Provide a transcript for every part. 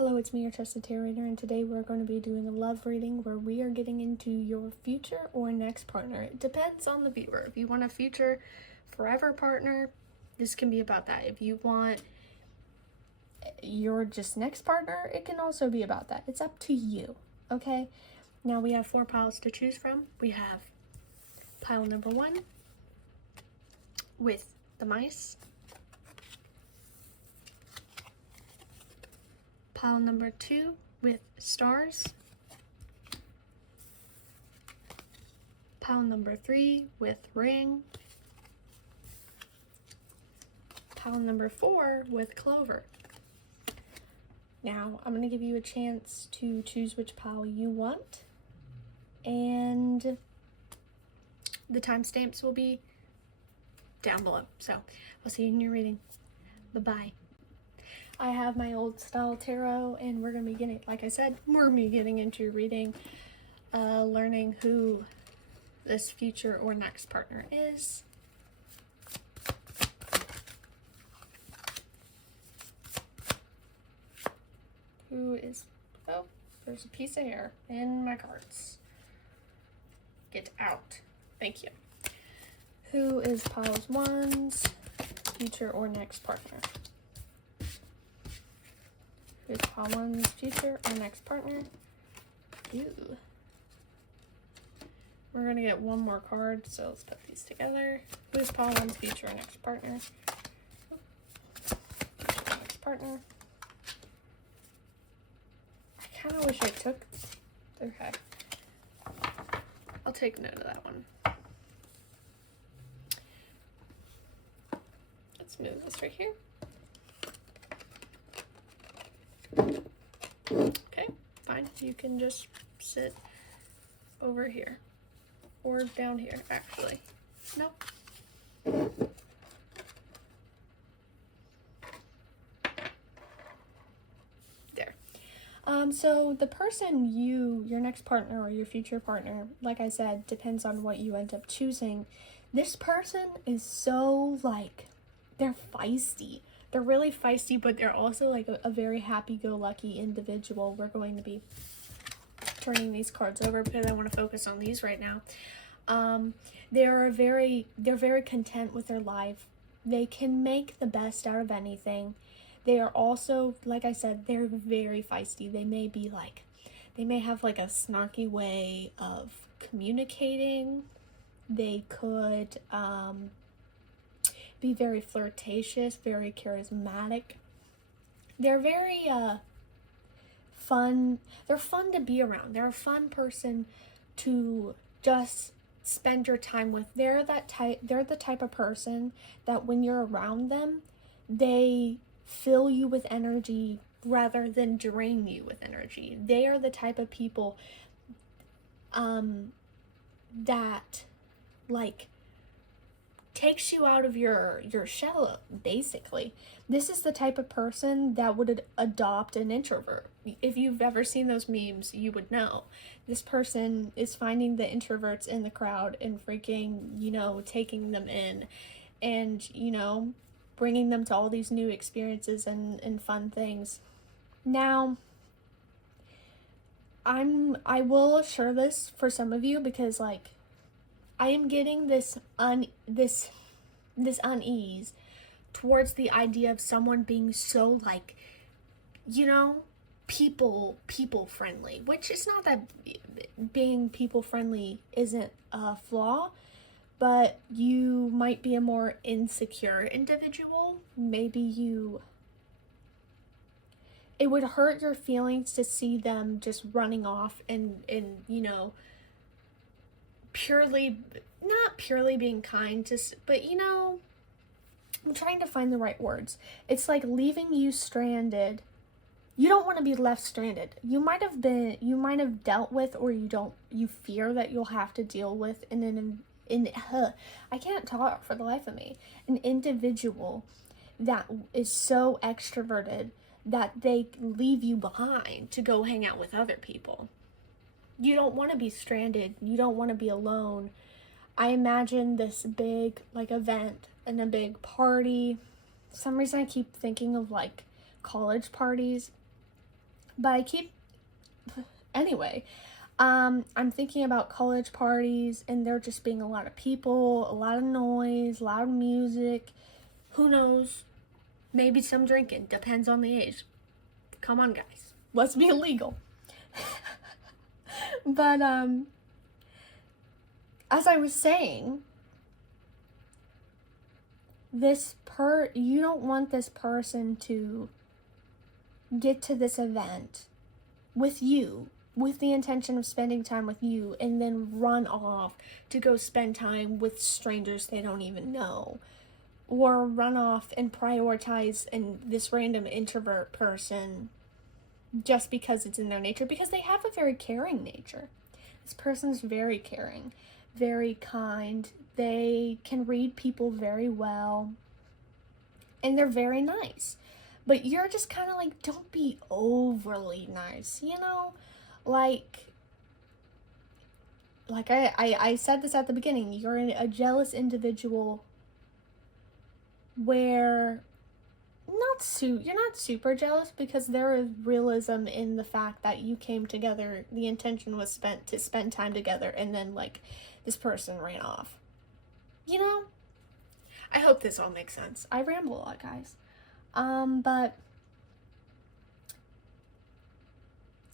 Hello, it's me, your trusted tarot reader, and today we're going to be doing a love reading where we are getting into your future or next partner. It depends on the viewer. If you want a future forever partner, this can be about that. If you want your just next partner, it can also be about that. It's up to you, okay? Now we have 4 piles to choose from. We have pile number 1 with the mice. Pile number 2 with stars. Pile number 3 with ring. Pile number 4 with clover. Now, I'm going to give you a chance to choose which pile you want, and the timestamps will be down below. So, I'll see you in your reading. Bye-bye. I have my old style tarot, and we're going to be getting, like I said, we're going to be getting into your reading, learning who this future or next partner is. Who is, oh, there's a piece of hair in my cards. Get out. Thank you. Who is piles 1's future or next partner? Who's pile 1's future or next partner? Ew. We're gonna get one more card, so let's put these together. Who's pile 1's future or next partner? Future or next partner. I kind of wish I took. Okay. I'll take note of that one. Let's move this right here. Okay, fine. You can just sit over here. Or down here, actually. Nope. There. So the person your next partner or your future partner, like I said, depends on what you end up choosing. This person is so, like, they're feisty. They're really feisty, but they're also like a very happy-go-lucky individual. We're going to be turning these cards over because I want to focus on these right now. They're very content with their life. They can make the best out of anything. They are also, like I said, they're very feisty. They may have like a snarky way of communicating. They could, be very flirtatious, very charismatic. They're very fun. They're fun to be around. They're a fun person to just spend your time with. They're the type of person that when you're around them, they fill you with energy rather than drain you with energy. They are the type of people that like takes you out of your shell, basically. This is the type of person that would adopt an introvert. If you've ever seen those memes, you would know. This person is finding the introverts in the crowd and freaking, taking them in and, bringing them to all these new experiences and fun things. Now, I will assure this for some of you because, like, I am getting this unease towards the idea of someone being so, like, people friendly, which is not that being people friendly isn't a flaw, but you might be a more insecure individual. Maybe it would hurt your feelings to see them just running off and not purely being kind, but I'm trying to find the right words. It's like leaving you stranded. You don't want to be left stranded. You might have dealt with, or you fear that you'll have to deal with I can't talk for the life of me. An individual that is so extroverted that they leave you behind to go hang out with other people. You don't want to be stranded. You don't want to be alone. I imagine this big, like, event and a big party. For some reason I keep thinking of, like, college parties. But anyway, I'm thinking about college parties and there just being a lot of people, a lot of noise, loud music. Who knows? Maybe some drinking. Depends on the age. Come on, guys. Let's be illegal. But, as I was saying, you don't want this person to get to this event with you, with the intention of spending time with you, and then run off to go spend time with strangers they don't even know. Or run off and prioritize this random introvert person just because it's in their nature, because they have a very caring nature. This person's very caring, very kind. They can read people very well, and they're very nice. But you're just kind of like, don't be overly nice, you know? Like I said this at the beginning, you're a jealous individual where you're not super jealous, because there is realism in the fact that you came together, the intention was to spend time together, and then like this person ran off. You know? I hope this all makes sense. I ramble a lot, guys. But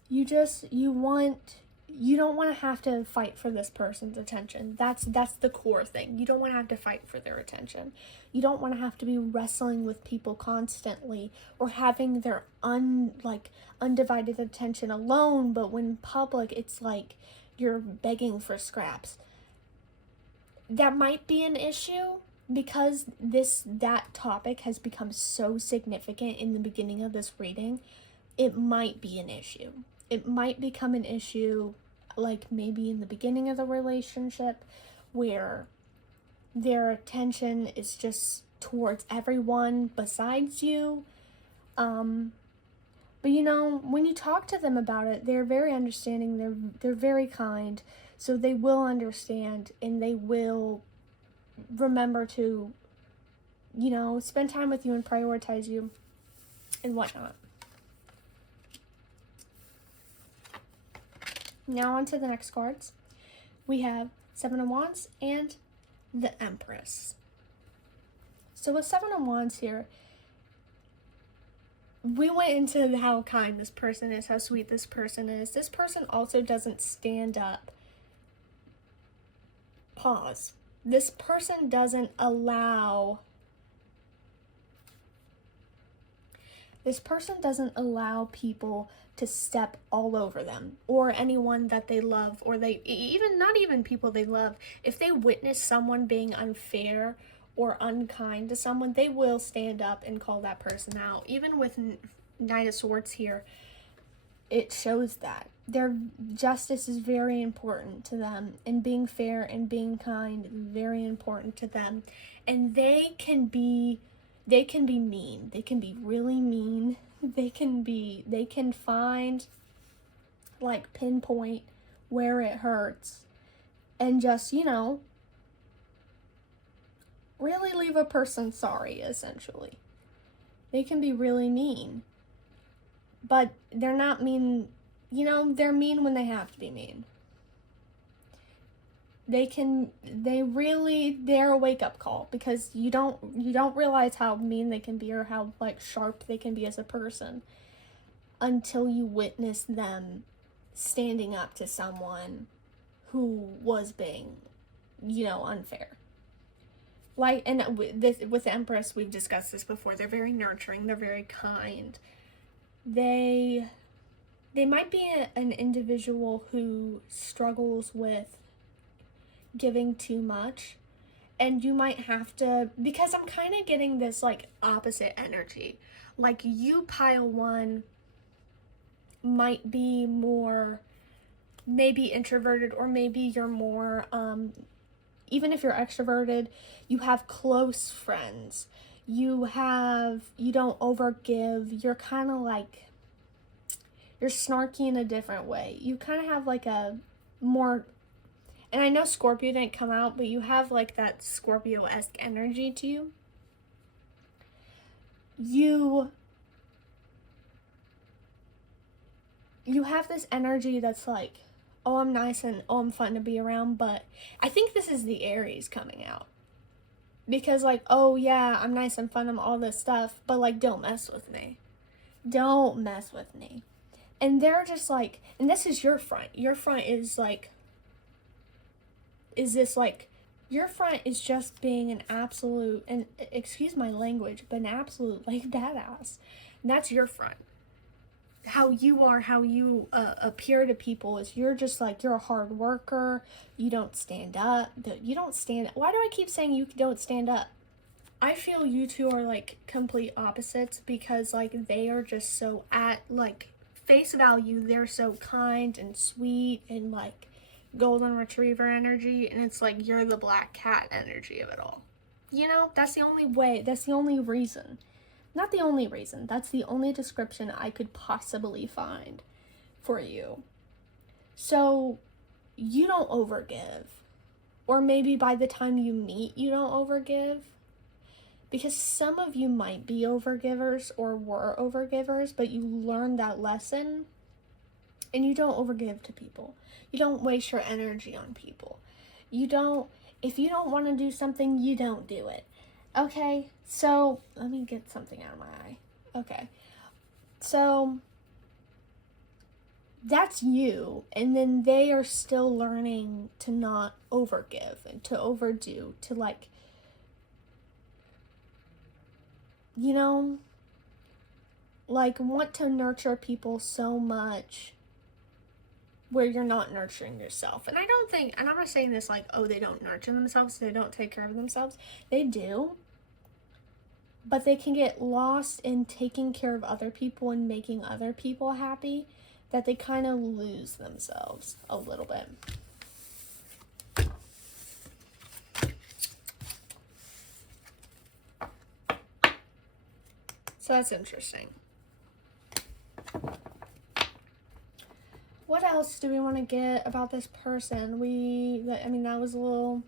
you don't want to have to fight for this person's attention. That's the core thing. You don't want to have to fight for their attention. You don't want to have to be wrestling with people constantly, or having their undivided attention alone, but when public it's like you're begging for scraps. That might be an issue, because that topic has become so significant in the beginning of this reading. It might be an issue. It might become an issue, like maybe in the beginning of the relationship, where their attention is just towards everyone besides you. But you know, when you talk to them about it, they're very understanding, they're very kind, so they will understand, and they will remember to, you know, spend time with you and prioritize you and whatnot. Now on to the next cards. We have Seven of Wands and the Empress. So with Seven of Wands here, we went into how kind this person is, how sweet this person is. This person also doesn't stand up. Pause. This person doesn't allow people to step all over them, or anyone that they love, or not even people they love. If they witness someone being unfair or unkind to someone, they will stand up and call that person out. Even with Knight of Swords here, it shows that their justice is very important to them, and being fair and being kind is very important to them. And they can be mean. They can be really mean. They can find, like, pinpoint where it hurts, and just, you know, really leave a person sorry, essentially. They can be really mean, but they're not mean, you know, they're mean when they have to be mean. They're a wake-up call, because you don't realize how mean they can be, or how, like, sharp they can be as a person, until you witness them standing up to someone who was being, you know, unfair. Like, and with the Empress, we've discussed this before. They're very nurturing. They're very kind. They might be an individual who struggles with giving too much, and you might have to, because I'm kind of getting this, like, opposite energy. Like, you, pile one, might be more maybe introverted, or maybe you're more even if you're extroverted, you have close friends, you don't overgive, you're kind of like, you're snarky in a different way. You kind of have like a more, and I know Scorpio didn't come out, but you have like that Scorpio-esque energy to you. you have this energy that's like, oh, I'm nice and oh, I'm fun to be around. But I think this is the Aries coming out. Because like, oh yeah, I'm nice and fun, I'm all this stuff, but like, don't mess with me. Don't mess with me. And they're just like, and this is your front. Your front is like, is this like, your front is just being an absolute, and excuse my language, but an absolute like badass. And that's your front. How you are, how you appear to people is you're just like, you're a hard worker. You don't stand up. You don't stand up. Why do I keep saying you don't stand up? I feel you two are like complete opposites, because like they are just so at like face value, they're so kind and sweet and like golden retriever energy, and it's like you're the black cat energy of it all. You know, that's the only way, that's the only reason. Not the only reason, that's the only description I could possibly find for you. So you don't overgive. Or maybe by the time you meet, you don't overgive. Because some of you might be overgivers or were overgivers, but you learned that lesson and you don't overgive to people. You don't waste your energy on people. You don't, if you don't want to do something, you don't do it. Okay, so let me get something out of my eye. Okay, so that's you, and then they are still learning to not overgive and to overdo, to like, you know, like want to nurture people so much where you're not nurturing yourself. And I don't think, and I'm not saying this like, oh, they don't nurture themselves, they don't take care of themselves. They do. But they can get lost in taking care of other people and making other people happy, that they kind of lose themselves a little bit. So that's interesting. What else do we want to get about this person? I mean, that was a little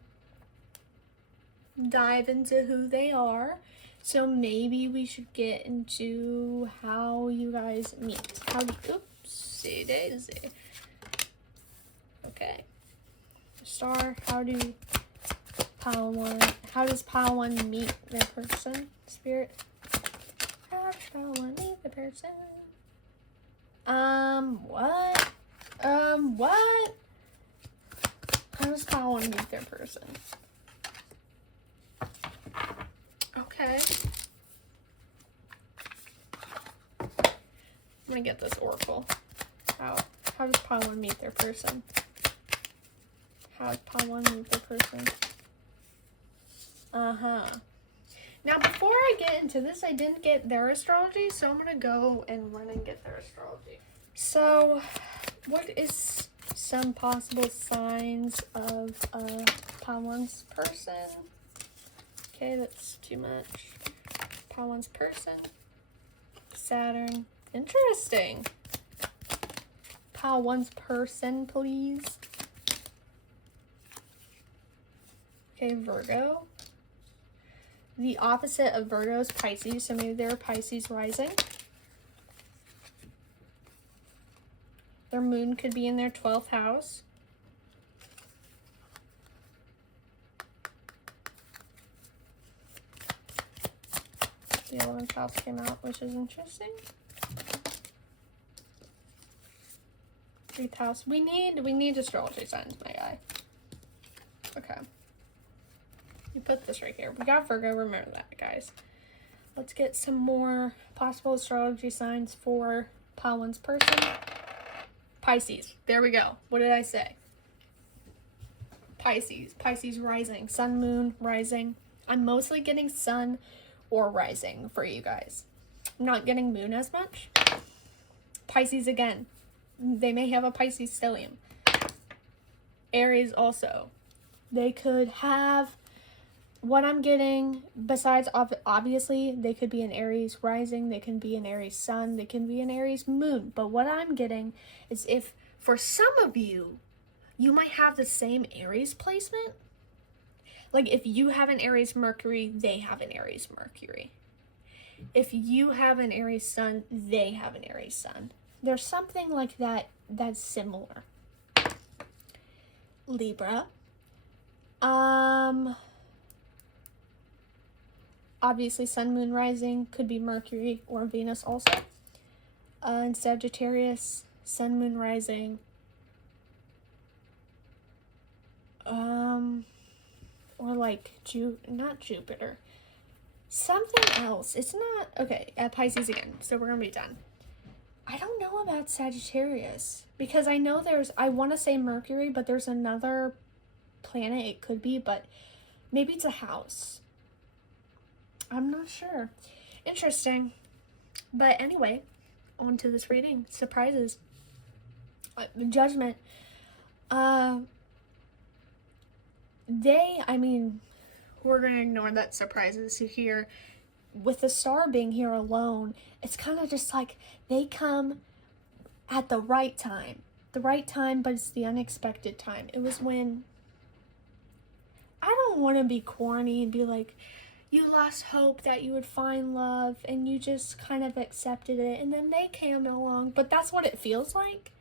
dive into who they are. So maybe we should get into how you guys meet. Oopsie daisy. Okay. Star, how does pile one meet their person? Spirit. How does pile one meet the person? What? What? How does pile one meet their person? Okay. I'm gonna get this oracle. How does pile one meet their person? How does pile one meet their person? Now, before I get into this, I didn't get their astrology, so I'm gonna go and run and get their astrology. So, what is some possible signs of pile one's person? Okay, that's too much. Pile one's person. Saturn. Interesting. Pile one's person, please. Okay, Virgo. The opposite of Virgo is Pisces, so maybe they're Pisces rising. Their moon could be in their 12th house. The 11th house came out, which is interesting. 3rd house. We need astrology signs, my guy. Okay. You put this right here. We got Virgo, remember that, guys. Let's get some more possible astrology signs for pile one's person. Pisces. There we go. What did I say? Pisces. Pisces rising. Sun, moon, rising. I'm mostly getting sun or rising for you guys. I'm not getting moon as much. Pisces again. They may have a Pisces stellium. Aries also. They could have, what I'm getting, besides obviously, they could be an Aries rising, they can be an Aries sun, they can be an Aries moon. But what I'm getting is, if for some of you, you might have the same Aries placement. Like if you have an Aries Mercury, they have an Aries Mercury. If you have an Aries sun, they have an Aries sun. There's something like that that's similar. Libra. Obviously sun, moon, rising could be Mercury or Venus also. In Sagittarius, sun, moon, rising. Or like not Jupiter. Something else. It's not okay. At Pisces again. So we're gonna be done. I don't know about Sagittarius because I know I want to say Mercury, but there's another planet it could be, but maybe it's a house. I'm not sure. Interesting. But anyway, on to this reading. Surprises. Judgment. We're going to ignore that surprises here. With the star being here alone, it's kind of just like they come at the right time. The right time, but it's the unexpected time. It was when... I don't want to be corny and be like, you lost hope that you would find love and you just kind of accepted it and then they came along. But that's what it feels like.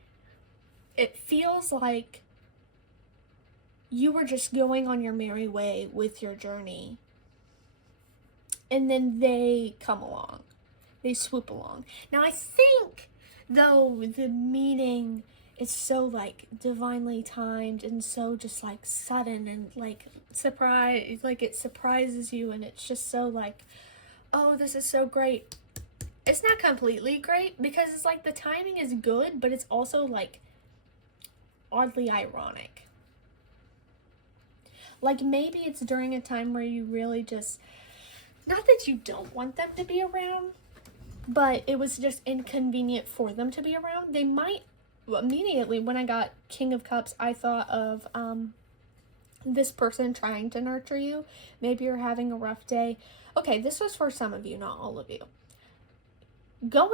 It feels like you were just going on your merry way with your journey. And then they come along. They swoop along. Now I think, though, the meaning is so like divinely timed and so just like sudden and like surprise, like it surprises you and it's just so like, oh, this is so great. It's not completely great because it's like the timing is good, but it's also like oddly ironic. Like maybe it's during a time where you really just, not that you don't want them to be around, but it was just inconvenient for them to be around. They might, immediately when I got King of Cups, I thought of this person trying to nurture you. Maybe you're having a rough day. Okay, this was for some of you, not all of you. You're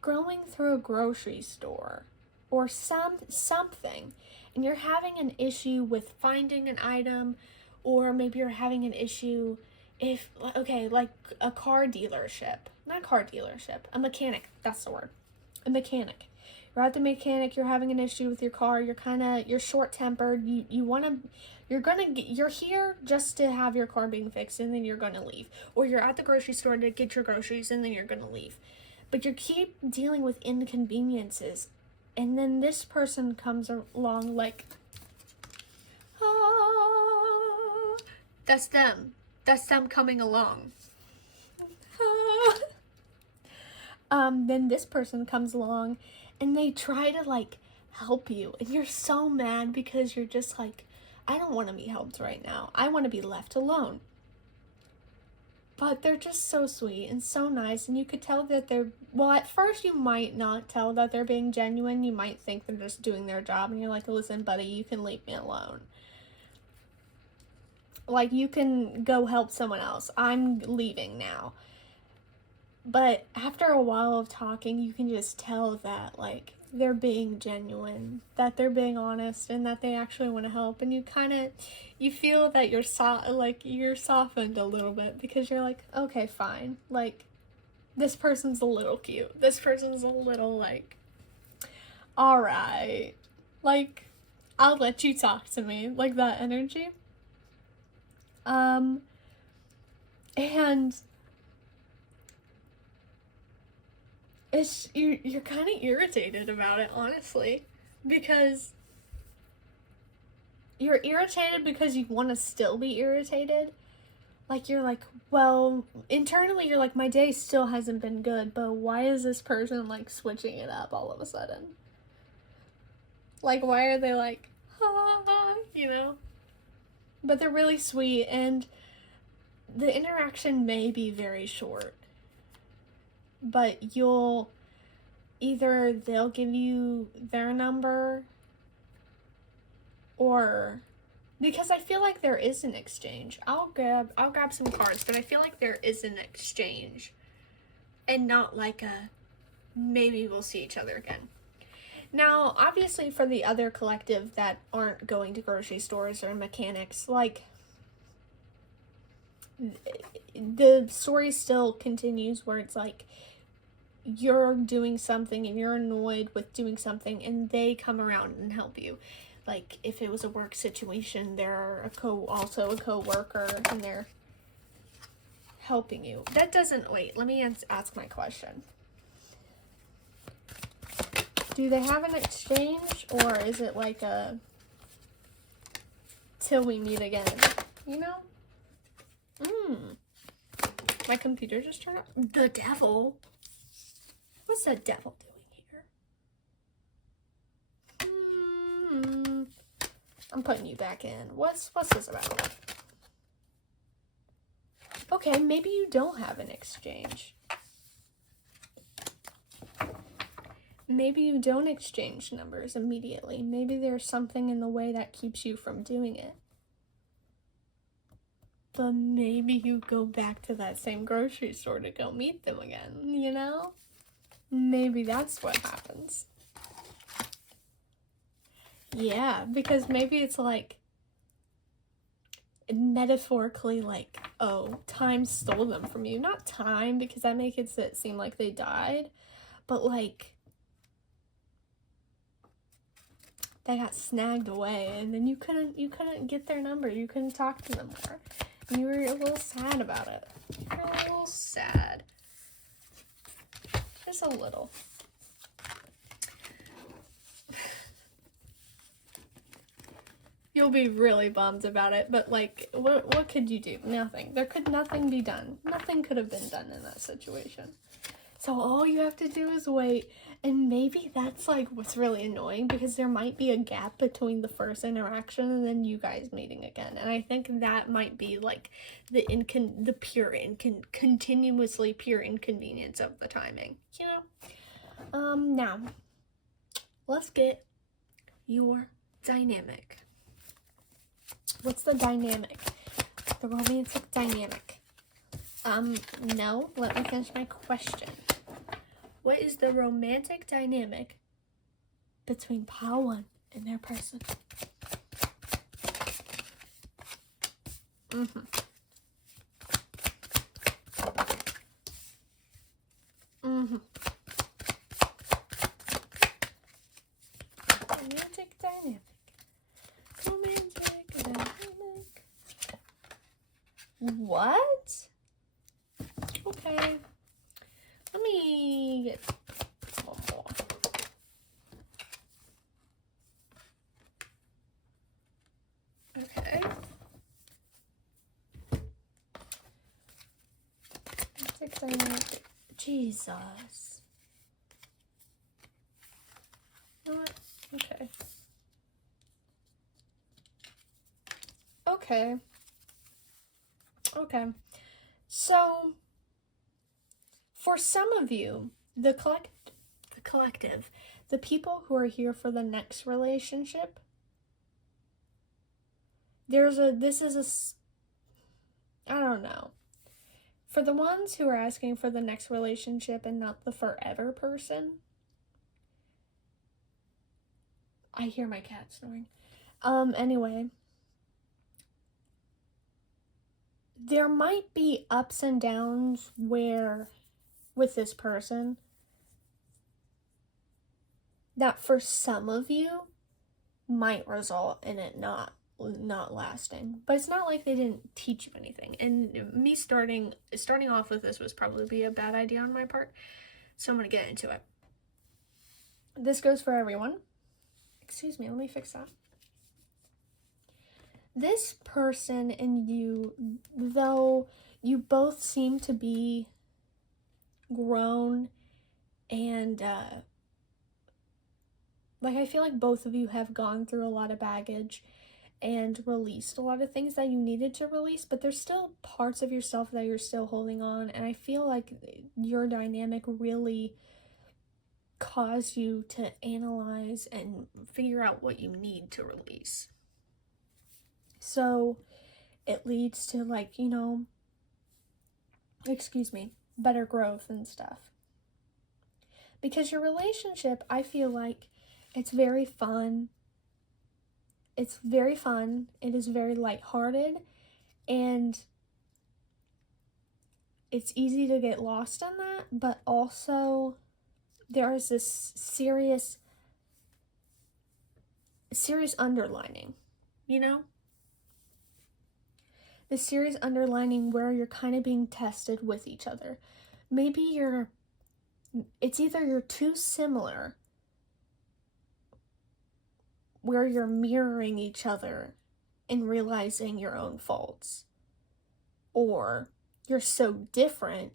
going through a grocery store or something, and you're having an issue with finding an item, or maybe you're having an issue like a car dealership. Not car dealership, a mechanic, that's the word. A mechanic. You're at the mechanic, you're having an issue with your car, you're short-tempered, you're here just to have your car being fixed and then you're gonna leave. Or you're at the grocery store to get your groceries and then you're gonna leave. But you keep dealing with inconveniences. And then this person comes along like, ah, that's them. That's them coming along. Then this person comes along and they try to like help you and you're so mad because you're just like, I don't want to be helped right now. I want to be left alone. But they're just so sweet and so nice, and you could tell that at first you might not tell that they're being genuine. You might think they're just doing their job and you're like, listen buddy, you can leave me alone. Like, you can go help someone else. I'm leaving now. But after a while of talking, you can just tell that, like, they're being genuine, that they're being honest, and that they actually want to help. And you feel that you're softened a little bit because you're like, okay, fine. Like, this person's a little cute. This person's a little, like, all right. Like, I'll let you talk to me. Like, that energy. And you're kind of irritated about it, honestly, because you're irritated because you want to still be irritated. Like, you're like, well, internally you're like, my day still hasn't been good, but why is this person like switching it up all of a sudden? Like, why are they like, ha, you know? But they're really sweet, and the interaction may be very short. But they'll give you their number, or, because I feel like there is an exchange. I'll grab some cards, but I feel like there is an exchange, and not like a, maybe we'll see each other again. Now, obviously for the other collective that aren't going to grocery stores or mechanics, like, the story still continues where it's like, you're doing something and you're annoyed with doing something and they come around and help you. Like if it was a work situation, they're also a co-worker and they're helping you. That doesn't, wait, let me ask my question. Do they have an exchange, or is it like a till we meet again, you know? My computer just turned off. The devil? What's the devil doing here? I'm putting you back in. What's this about? Okay, maybe you don't have an exchange. Maybe you don't exchange numbers immediately. Maybe there's something in the way that keeps you from doing it. But maybe you go back to that same grocery store to go meet them again, you know? Maybe that's what happens. Yeah, because maybe it's like, metaphorically, like, oh, time stole them from you. Not time, because that makes it seem like they died, but like, they got snagged away, and then you couldn't get their number. You couldn't talk to them more. And you were a little sad about it. You were a little sad. Just a little. You'll be really bummed about it, but like, what could you do? Nothing. There could nothing be done. Nothing could have been done in that situation. So all you have to do is wait, and maybe that's like what's really annoying, because there might be a gap between the first interaction and then you guys meeting again, and I think that might be like the continuously pure inconvenience of the timing, you know. Now let's get your dynamic. What's the dynamic? The romantic dynamic. No, let me finish my question. What is the romantic dynamic between pile one and their person? Romantic dynamic. Romantic dynamic. What? Okay. Let me get one more. Okay. Jesus. You know what? Okay. Okay. So, for some of you, the collective, the people who are here for the next relationship, I don't know. For the ones who are asking for the next relationship and not the forever person, I hear my cat snoring. Anyway, there might be ups and downs with this person, that for some of you might result in it not lasting. But it's not like they didn't teach you anything. And me starting off with this was probably a bad idea on my part. So I'm going to get into it. This goes for everyone. Excuse me, let me fix that. This person and you, though you both seem to be grown and I feel like both of you have gone through a lot of baggage and released a lot of things that you needed to release, but there's still parts of yourself that you're still holding on, and I feel like your dynamic really caused you to analyze and figure out what you need to release. So it leads to better growth and stuff. Because your relationship, I feel like it's very fun. It is very lighthearted, and it's easy to get lost in that, but also there is this serious underlining, you know? The serious underlining where you're kind of being tested with each other. Maybe it's either you're too similar, where you're mirroring each other and realizing your own faults, or you're so different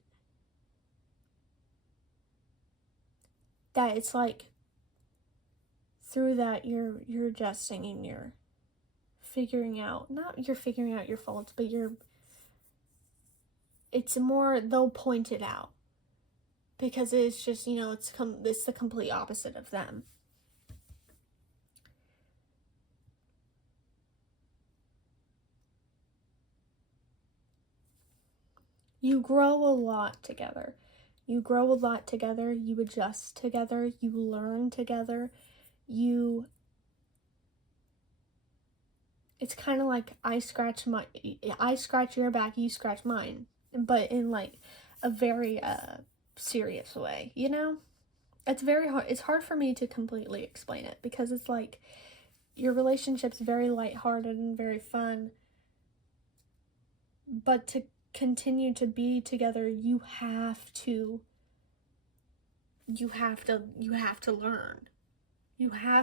that it's like through that you're adjusting and you're figuring out your faults, but it's more, they'll point it out because it's just, it's the complete opposite of them. You grow a lot together. You adjust together, you learn together, it's kind of like I scratch your back, you scratch mine, but in like a very serious way, you know? It's very hard. It's hard for me to completely explain it because it's like your relationship's very lighthearted and very fun, but to continue to be together, you have to learn. You have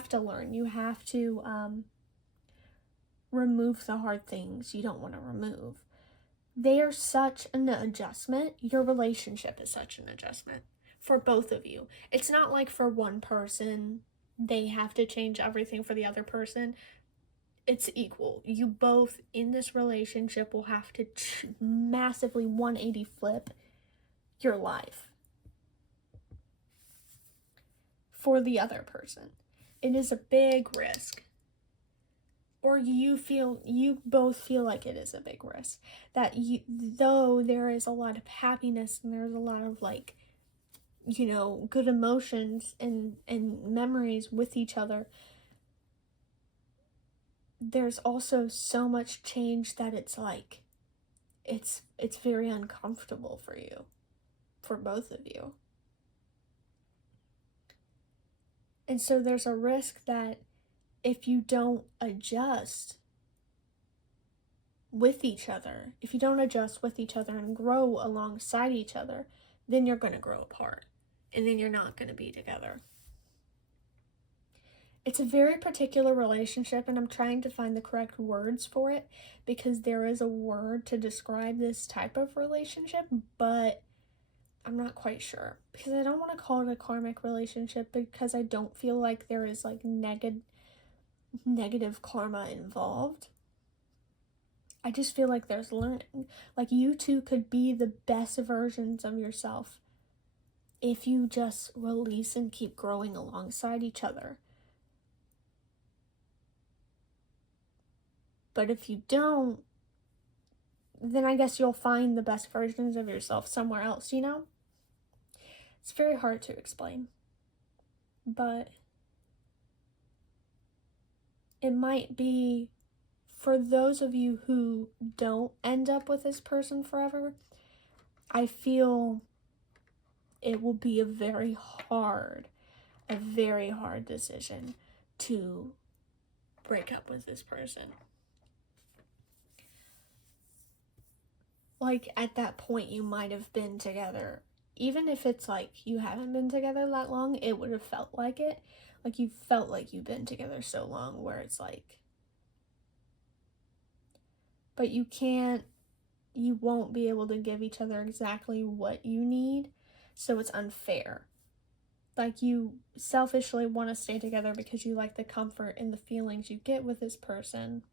to learn. You have to remove the hard things you don't want to remove. They are such an adjustment. Your relationship is such an adjustment for both of you. It's not like for one person, they have to change everything for the other person. It's equal. You both in this relationship will have to massively 180 flip your life for the other person. It is a big risk. Or you both feel like it is a big risk. That though there is a lot of happiness and there's a lot of like, good emotions and memories with each other, there's also so much change that it's like, it's very uncomfortable for both of you. And so there's a risk that if you don't adjust with each other and grow alongside each other, then you're going to grow apart and then you're not going to be together. It's a very particular relationship, and I'm trying to find the correct words for it because there is a word to describe this type of relationship, but I'm not quite sure because I don't want to call it a karmic relationship because I don't feel like there is like negative karma involved. I just feel like there's learning. Like you two could be the best versions of yourself if you just release and keep growing alongside each other. But if you don't, then I guess you'll find the best versions of yourself somewhere else, you know? It's very hard to explain. But it might be, for those of you who don't end up with this person forever, I feel it will be a very hard decision to break up with this person. Like, at that point, you might have been together. Even if it's like you haven't been together that long, it would have felt like it. Like, you felt like you've been together so long where it's like... But you won't be able to give each other exactly what you need, so it's unfair. Like, you selfishly want to stay together because you like the comfort and the feelings you get with this person.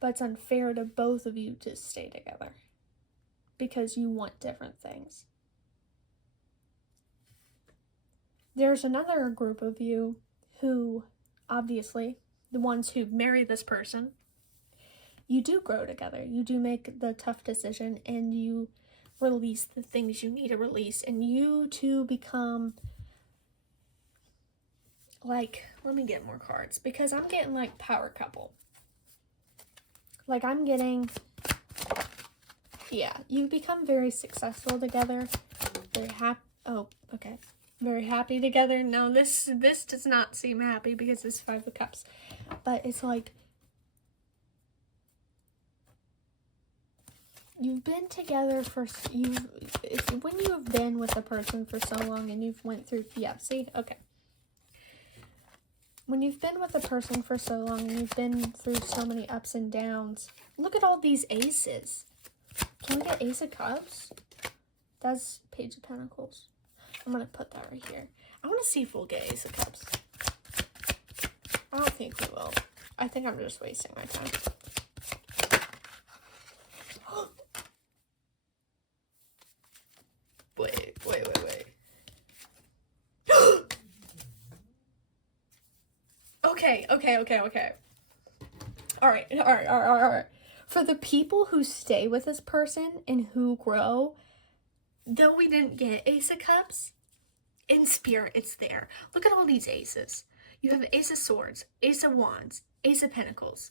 But it's unfair to both of you to stay together because you want different things. There's another group of you who, obviously, the ones who marry this person, you do grow together. You do make the tough decision and you release the things you need to release, and you two become like, let me get more cards because I'm getting like power couple. Like, I'm getting, Yeah, you become very successful together. Very happy. Oh, okay. Very happy together. No, this does not seem happy because it's 5 of Cups. But it's like you've been together for when you have been with a person for so long and you've went through, yeah, see? Okay. When you've been with a person for so long and you've been through so many ups and downs, look at all these aces. Can we get Ace of Cups? That's Page of Pentacles. I'm going to put that right here. I want to see if we'll get Ace of Cups. I don't think we will. I think I'm just wasting my time. Wait. Okay. All right. For the people who stay with this person and who grow, though we didn't get Ace of Cups, in spirit, it's there. Look at all these aces. You have Ace of Swords, Ace of Wands, Ace of Pentacles.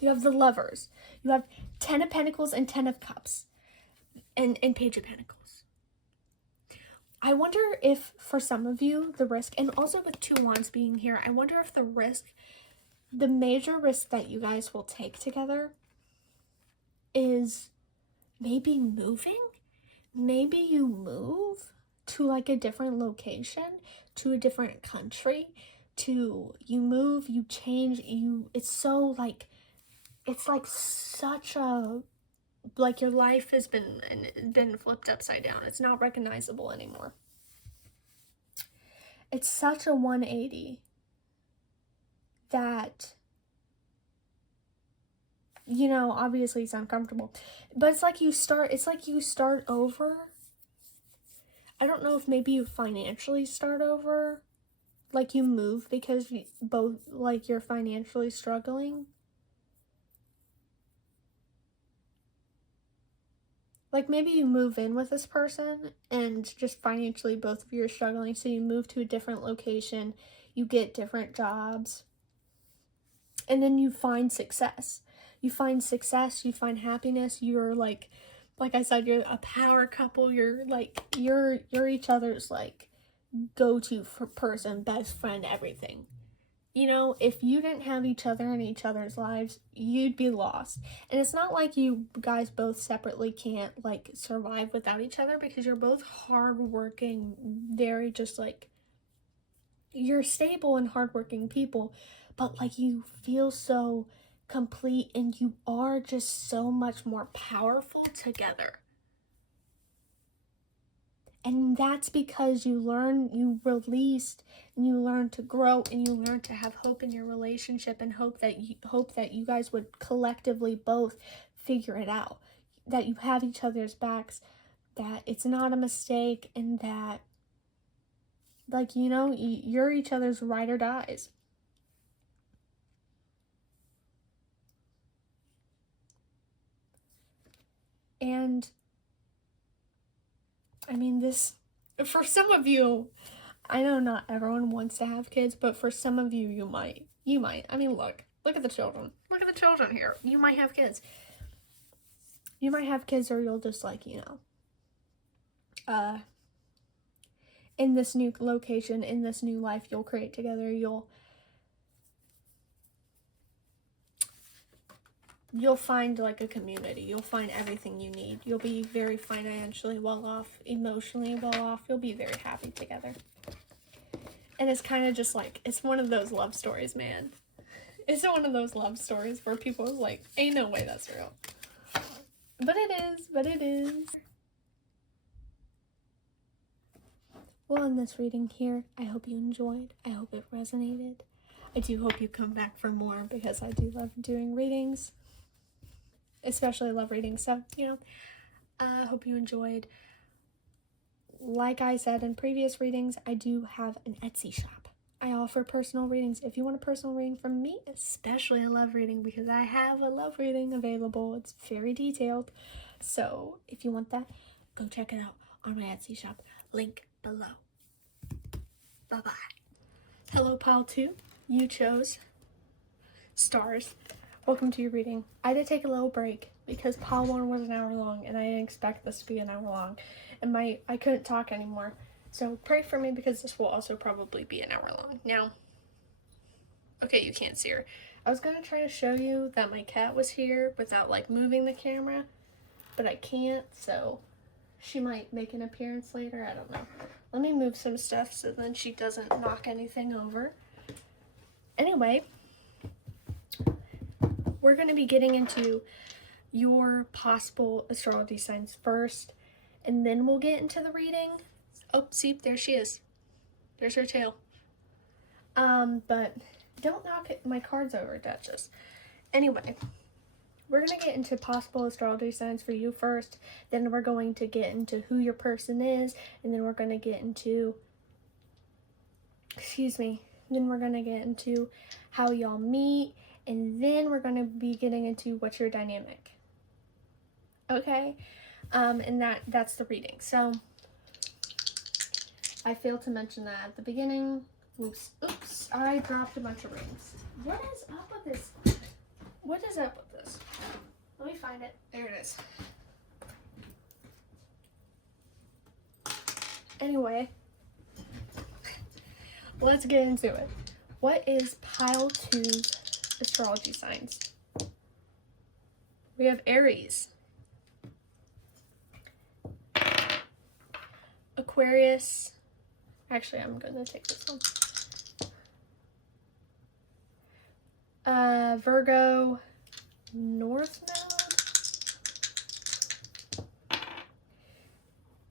You have the Lovers. You have 10 of Pentacles and 10 of Cups. And Page of Pentacles. I wonder if, for some of you, the risk, and also with 2 Wands being here, I wonder if the major risk that you guys will take together is maybe moving. Maybe you move to like a different location, to a different country, you move, you change, it's so like, it's like such a, like your life has been flipped upside down. It's not recognizable anymore. It's such a 180 that, you know, obviously it's uncomfortable, but it's like you start over. I don't know if maybe you financially start over, like you move because both, like, you're financially struggling. Like maybe you move in with this person and just financially both of you are struggling, so you move to a different location, you get different jobs, and then you find success. You find happiness. You're like I said, you're a power couple. You're each other's like go-to for person, best friend, everything. You know, if you didn't have each other in each other's lives, you'd be lost. And it's not like you guys both separately can't like survive without each other, because you're both hardworking, very just like, you're stable and hardworking people, but like you feel so complete and you are just so much more powerful together. And that's because you released, and you learned to grow, and you learned to have hope in your relationship, and hope that you guys would collectively both figure it out, that you have each other's backs, that it's not a mistake, and that, like, you know, you're each other's ride or dies. And I mean, this, for some of you, I know not everyone wants to have kids, but for some of you, you might. I mean, look at the children. Look at the children here. You might have kids. You might have kids, or you'll just like, you know, in this new location, in this new life you'll create together, you'll find like a community. You'll find everything you need. You'll be very financially well off, emotionally well off. You'll be very happy together. And it's kind of just like, it's one of those love stories, man. It's one of those love stories where people are like, ain't no way that's real. But it is. Well, in this reading here, I hope you enjoyed. I hope it resonated. I do hope you come back for more, because I do love doing readings. Especially love reading, so, you know, I hope you enjoyed. Like I said in previous readings, I do have an Etsy shop. I offer personal readings. If you want a personal reading from me, especially a love reading, because I have a love reading available. It's very detailed. So if you want that, go check it out on my Etsy shop. Link below. Bye-bye. Hello, pile 2. You chose stars. Welcome to your reading. I had to take a little break because pile 1 was an hour long, and I didn't expect this to be an hour long, and I couldn't talk anymore. So pray for me, because this will also probably be an hour long. Now, okay, you can't see her. I was gonna try to show you that my cat was here without like moving the camera, but I can't, so she might make an appearance later, I don't know. Let me move some stuff so then she doesn't knock anything over. Anyway, we're going to be getting into your possible astrology signs first, and then we'll get into the reading. Oh, see, there she is. There's her tail. But don't knock my cards over, Duchess. Anyway, we're going to get into possible astrology signs for you first, then we're going to get into who your person is, and then we're going to get into, then we're going to get into how y'all meet, and then we're going to be getting into what's your dynamic. Okay? And that's the reading. So, I failed to mention that at the beginning. Oops, I dropped a bunch of rings. What is up with this? What is up with this? Let me find it. There it is. Anyway, let's get into it. What is pile 2's astrology signs? We have Aries, Aquarius. Actually, I'm going to take this one. Virgo, North Node,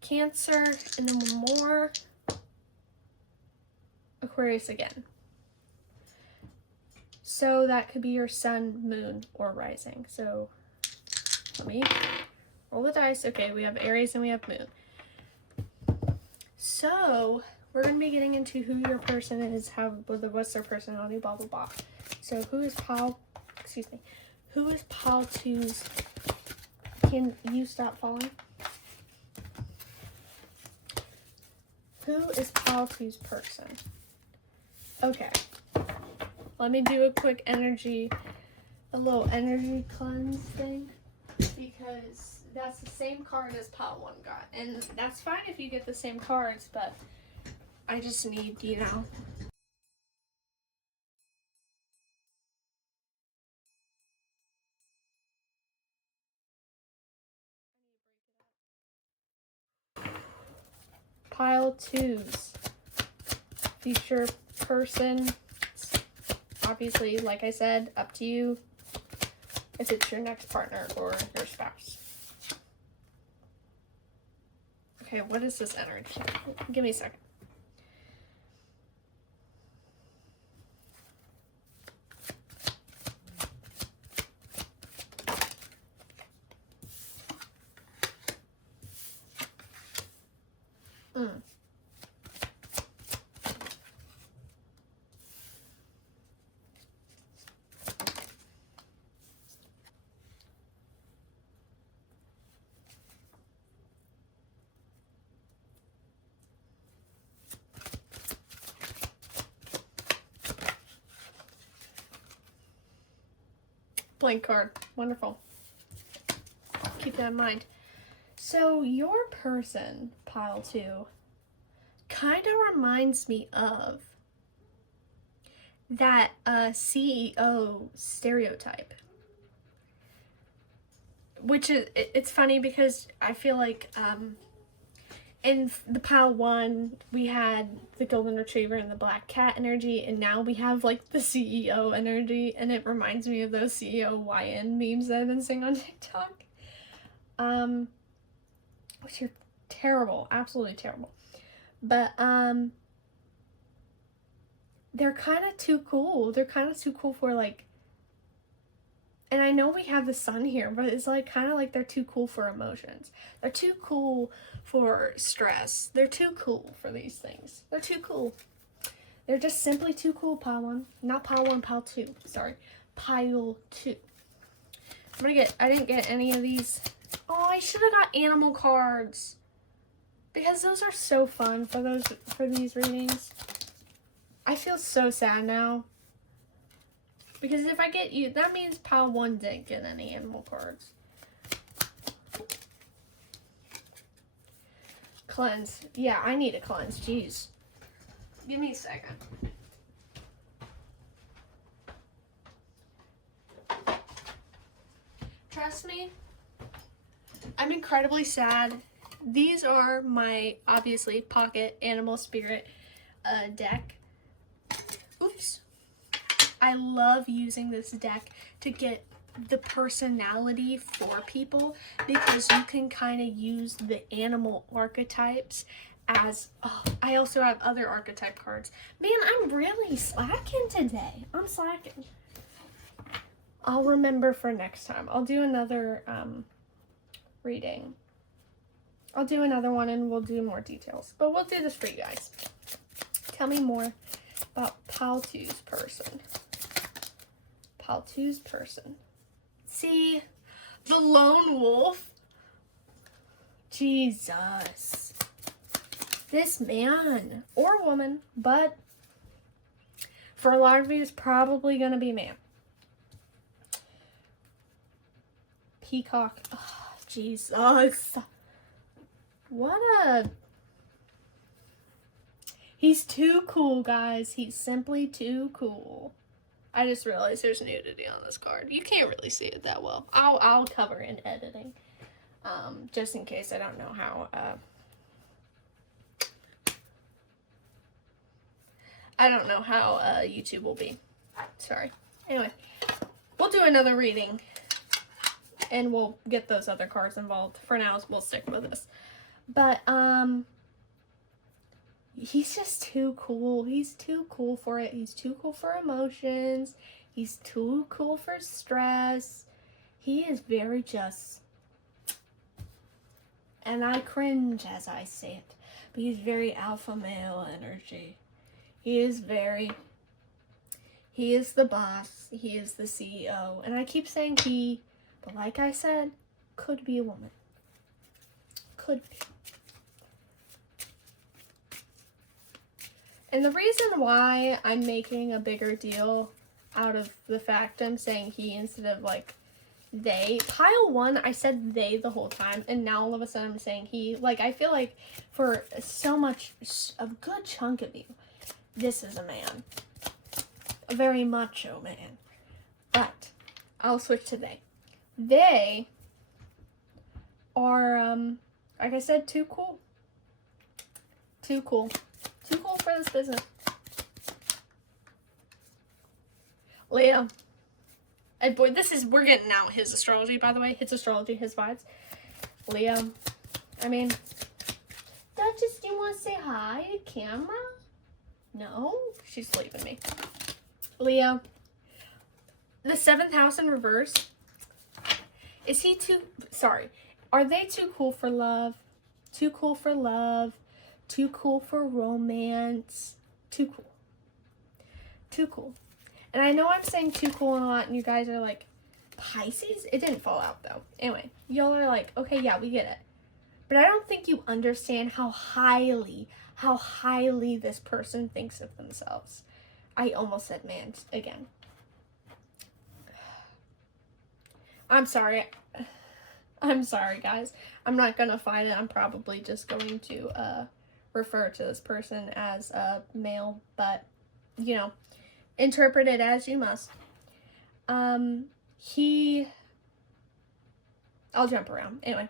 Cancer, and then one more, Aquarius again. So that could be your sun, moon, or rising. So let me roll the dice. Okay, we have Aries and we have moon. So we're going to be getting into who your person is, what's their personality, blah, blah, blah. So who is pile 2's, can you stop falling? Who is pile 2's person? Okay, let me do a quick a little energy cleanse thing, because that's the same card as pile 1 got, and that's fine if you get the same cards, but I just need, pile 2's future person. Obviously, like I said, up to you if it's your next partner or your spouse. Okay, what is this energy? Give me a second. Blank card. Wonderful. Keep that in mind. So your person, pile 2, kind of reminds me of that CEO stereotype. Which is, it's funny because I feel like in the pile 1, we had the golden retriever and the black cat energy, and now we have like the CEO energy, and it reminds me of those CEO YN memes that I've been seeing on TikTok. Which are terrible, absolutely terrible. But they're kind of too cool. They're kind of too cool for like, and I know we have the sun here, but it's like kind of like they're too cool for emotions. They're too cool for stress. They're too cool for these things. They're too cool. They're just simply too cool, pile 1. Not pile 1, pile 2. Sorry. Pile 2. I didn't get any of these. Oh, I should have got animal cards. Because those are so fun for these readings. I feel so sad now. Because if I get you, that means pile 1 didn't get any animal cards. Cleanse. Yeah, I need a cleanse. Jeez. Give me a second. Trust me, I'm incredibly sad. These are my, obviously, pocket animal spirit deck. Oops. I love using this deck to get the personality for people, because you can kind of use the animal archetypes as, oh, I also have other archetype cards. Man, I'm really slacking today. I'm slacking. I'll remember for next time. I'll do another reading. I'll do another one and we'll do more details. But we'll do this for you guys. Tell me more about Paltu's person. Paltu's person. See, the lone wolf. Jesus. This man or woman, but for a lot of you, it's probably going to be a man. Peacock. Oh, Jesus. What a... He's too cool, guys. He's simply too cool. I just realized there's nudity on this card. You can't really see it that well. I'll cover in editing. Just in case. I don't know how... I don't know how YouTube will be. Sorry. Anyway, we'll do another reading. And we'll get those other cards involved. For now, we'll stick with this. But, he's just too cool. He's too cool for it. He's too cool for emotions. He's too cool for stress. He is very just... And I cringe as I say it. But he's very alpha male energy. He is very... He is the boss. He is the CEO. And I keep saying he... But like I said, could be a woman. Could be. And the reason why I'm making a bigger deal out of the fact I'm saying he instead of like they. Pile 1, I said they the whole time. And now all of a sudden I'm saying he. Like, I feel like for so much, a good chunk of you, this is a man. A very macho man. But I'll switch to they. They are, like I said, too cool. Too cool. Too cool for this business. Leo. And boy, we're getting out his astrology, by the way. His astrology, his vibes. Leo. I mean, Duchess, do you want to say hi to camera? No? She's leaving me. Leo. The 7th house in reverse. Is he too... Sorry. Are they too cool for love? Too cool for love? Too cool for romance? Too cool. Too cool. And I know I'm saying too cool a lot, and you guys are like, Pisces? It didn't fall out, though. Anyway, y'all are like, okay, yeah, we get it. But I don't think you understand how highly this person thinks of themselves. I almost said man again. I'm sorry. I'm sorry, guys. I'm not going to fight it. I'm probably just going to refer to this person as a male, but, you know, interpret it as you must. I'll jump around. Anyway,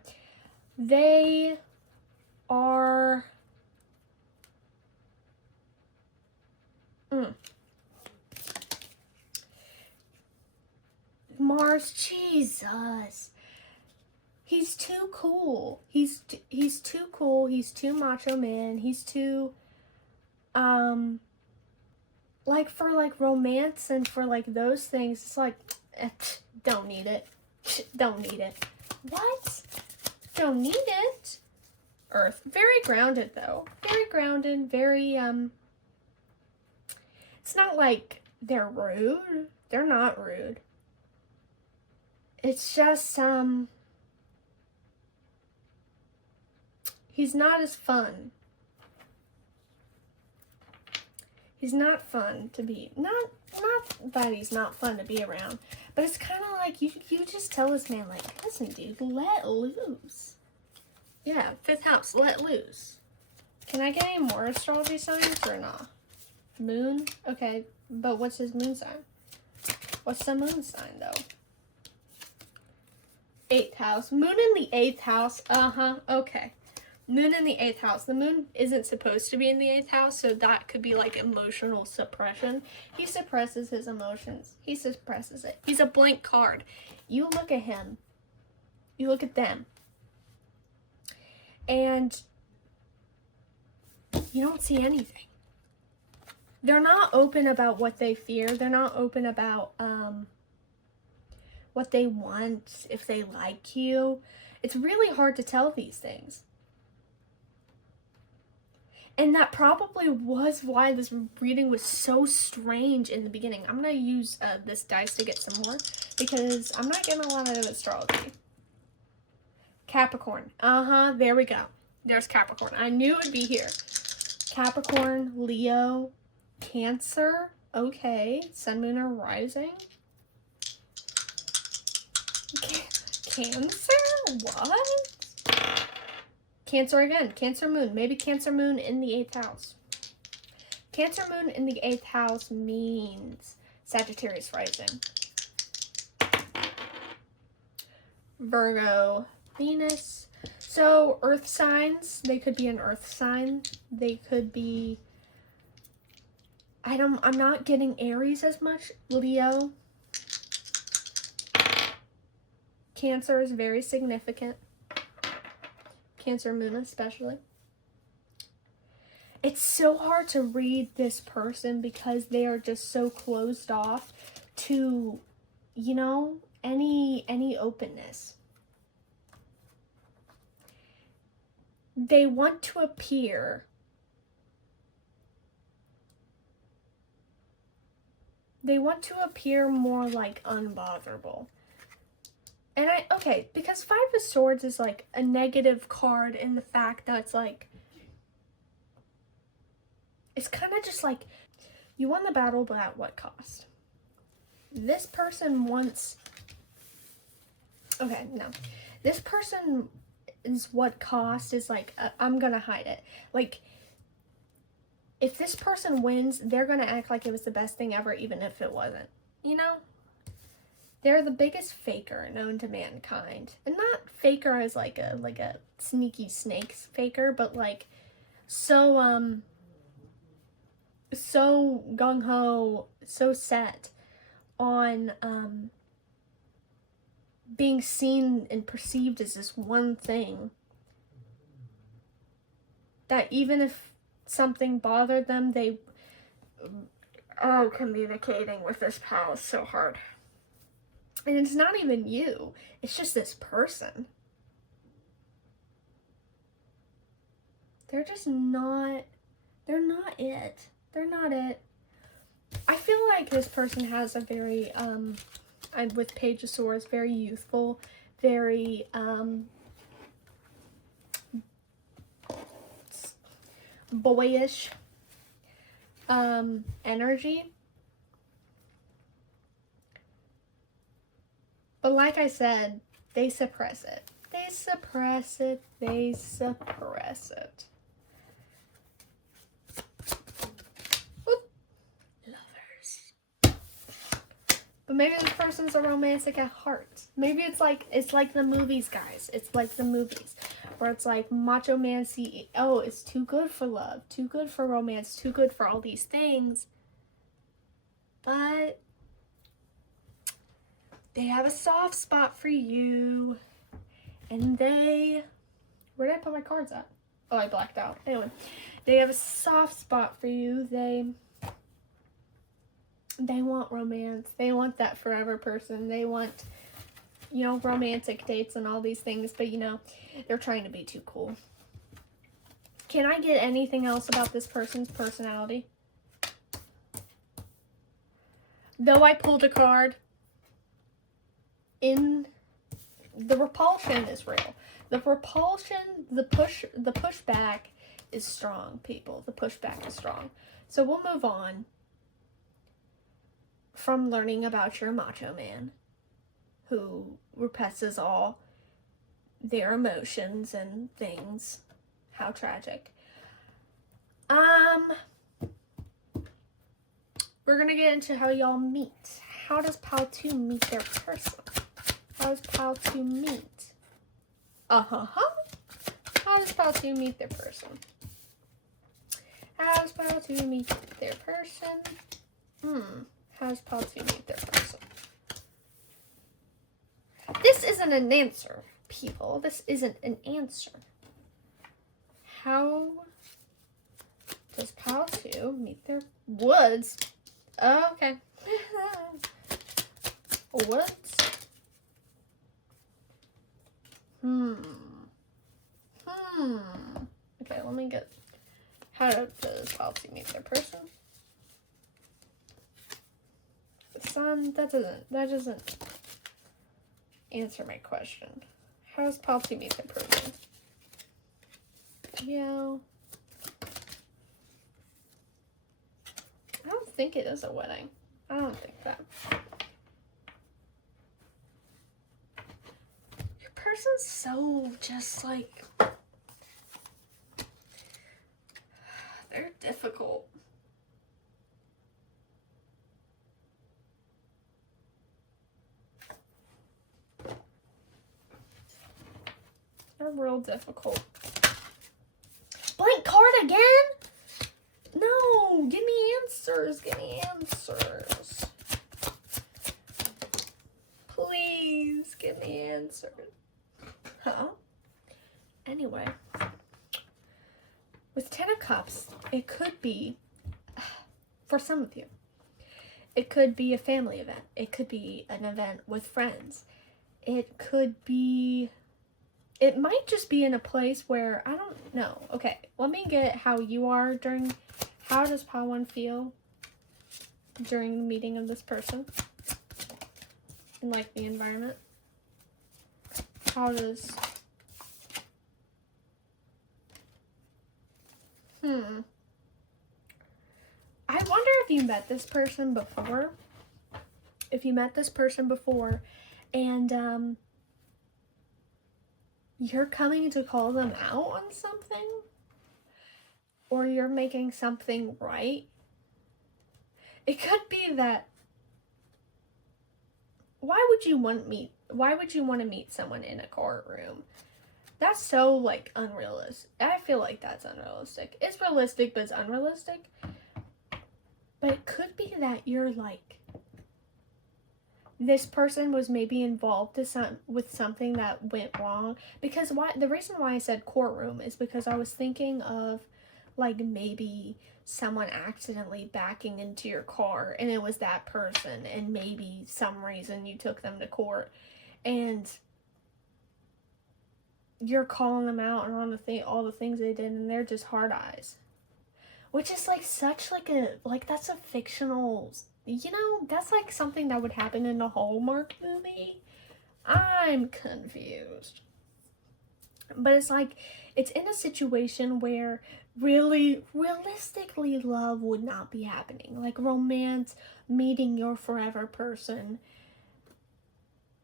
they are... Mars, Jesus. He's too cool. He's too cool. He's too macho man. He's too, like for like romance and for like those things, it's like, don't need it. Don't need it. What? Don't need it. Earth. Very grounded though. Very grounded. Very, it's not like they're rude. They're not rude. It's just, he's not as fun. He's not fun to be, not that he's not fun to be around, but it's kind of like, you just tell this man, like, listen, dude, let loose. Yeah, 5th house, let loose. Can I get any more astrology signs or not? Moon? Okay, but what's his moon sign? What's the moon sign, though? 8th house. Moon in the 8th house. Okay. Moon in the 8th house. The moon isn't supposed to be in the 8th house, so that could be like emotional suppression. He suppresses his emotions. He suppresses it. He's a blank card. You look at him. You look at them. And you don't see anything. They're not open about what they fear. They're not open about what they want, if they like you. It's really hard to tell these things. And that probably was why this reading was so strange in the beginning. I'm going to use this dice to get some more because I'm not getting a lot of astrology. Capricorn. There we go. There's Capricorn. I knew it would be here. Capricorn, Leo, Cancer. Okay. Sun, Moon, or Rising. Cancer? What? Cancer again. Cancer Moon. Maybe Cancer Moon in the 8th house. Cancer Moon in the 8th house means Sagittarius Rising. Virgo, Venus. So earth signs, they could be an earth sign. They could be, I'm not getting Aries as much. Leo. Cancer is very significant. Cancer Moon especially. It's so hard to read this person because they are just so closed off to, you know, any openness. They want to appear more like unbotherable. And because 5 of Swords is like a negative card in the fact that it's like, it's kind of just like, you won the battle, but at what cost? This person wants, this person is what cost is like, I'm gonna hide it. Like, if this person wins, they're gonna act like it was the best thing ever, even if it wasn't, you know? They're the biggest faker known to mankind. And not faker as like a sneaky snake faker, but like so gung-ho, so set on being seen and perceived as this one thing that even if something bothered them, they communicating with this pal is so hard. And it's not even you. It's just this person. They're just not, they're not it. They're not it. I feel like this person has a very, with Page of Swords, very youthful, very, boyish, energy. But like I said, they suppress it. They suppress it. They suppress it. Oop. Lovers. But maybe this person's a romantic at heart. Maybe it's like the movies, guys. It's like the movies. Where it's like macho man CEO is too good for love, too good for romance, too good for all these things. But they have a soft spot for you. And where did I put my cards at? Oh, I blacked out. Anyway, they have a soft spot for you. They want romance. They want that forever person. They want, you know, romantic dates and all these things. But, you know, they're trying to be too cool. Can I get anything else about this person's personality? Though I pulled a card, the repulsion is real. The repulsion, the pushback is strong, people. The pushback is strong. So we'll move on from learning about your macho man who represses all their emotions and things. How tragic. We're gonna get into how y'all meet. How does Pile 2 meet their person? How does Pile 2 meet? How does Pile 2 meet their person? How does Pile 2 meet their person? How does Pile 2 meet their person? This isn't an answer, people. This isn't an answer. How does Pile 2 meet their woods? Oh, okay. Woods. Okay, let me get. How does Pile 2 meet their person? The sun. That doesn't answer my question. How does Pile 2 meet their person? Yeah. I don't think it is a wedding. I don't think that. Your person's so just like, they're difficult. They're real difficult. Blank card again? No, give me answers. Give me answers. Please give me answers. Anyway, with 10 of Cups, it could be, for some of you, it could be a family event. It could be an event with friends. It could be, it might just be in a place where, I don't know. Okay, let me get how you are during, how does Pile 1 feel during the meeting of this person? And like the environment. How does, I wonder if you met this person before. If you met this person before and you're coming to call them out on something, or you're making something right. It could be that, why would you want to meet someone in a courtroom? That's so like unrealistic. I feel like that's unrealistic. It's realistic, but it's unrealistic. But it could be that you're like, this person was maybe involved with something that went wrong. Because the reason why I said courtroom is because I was thinking of like maybe someone accidentally backing into your car and it was that person, and maybe some reason you took them to court and you're calling them out and on all the things they did, and they're just hard eyes. Which is like such like that's a fictional, that's like something that would happen in a Hallmark movie. I'm confused. But it's like, it's in a situation where really, realistically, love would not be happening. Like romance, meeting your forever person,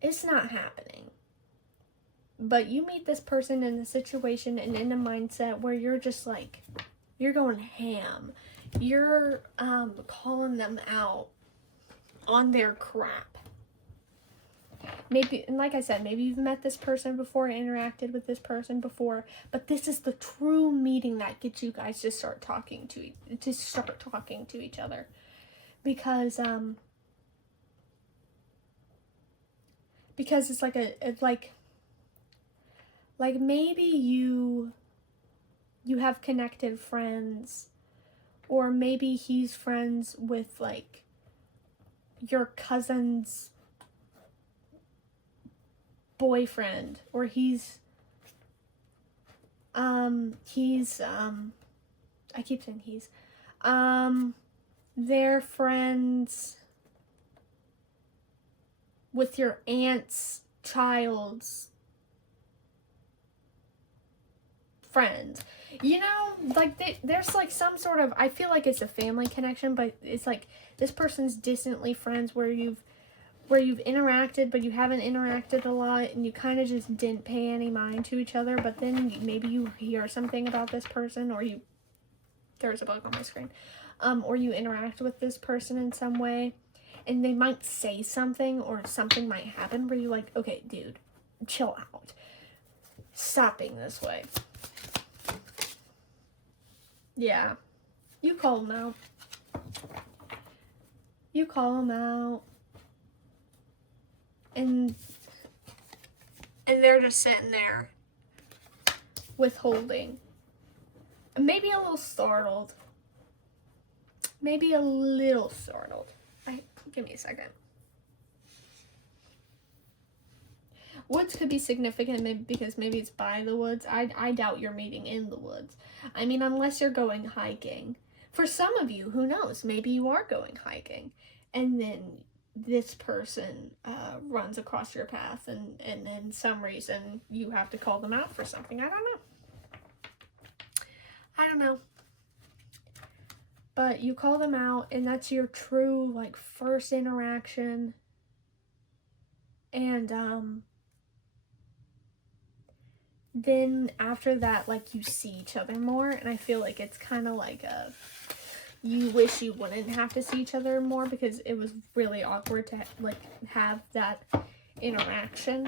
it's not happening. But you meet this person in a situation and in a mindset where you're just like, you're going ham. You're calling them out on their crap. Maybe, and like I said, maybe you've met this person before, interacted with this person before, but this is the true meeting that gets you guys to start talking to each other. Because it's like maybe you have connected friends, or maybe he's friends with like your cousin's boyfriend, or he's I keep saying he's they're friends with your aunt's child's friend. Like there's like some sort of, I feel like it's a family connection, but it's like this person's distantly friends where where you've interacted, but you haven't interacted a lot, and you kind of just didn't pay any mind to each other, but then maybe you hear something about this person, or there's a bug on my screen, or you interact with this person in some way, and they might say something, or something might happen where you're like, okay, dude, chill out. Stop being this way. Yeah. You call them out. You call them out. And they're just sitting there withholding. Maybe a little startled. Maybe a little startled. Give me a second. Woods could be significant maybe because maybe it's by the woods. I doubt you're meeting in the woods. I mean, unless you're going hiking. For some of you, who knows? Maybe you are going hiking. And then this person runs across your path, and then some reason you have to call them out for something. I don't know. But you call them out, and that's your true, like, first interaction. And then after that, like, you see each other more, and I feel like it's kind of like you wish you wouldn't have to see each other more, because it was really awkward to like have that interaction.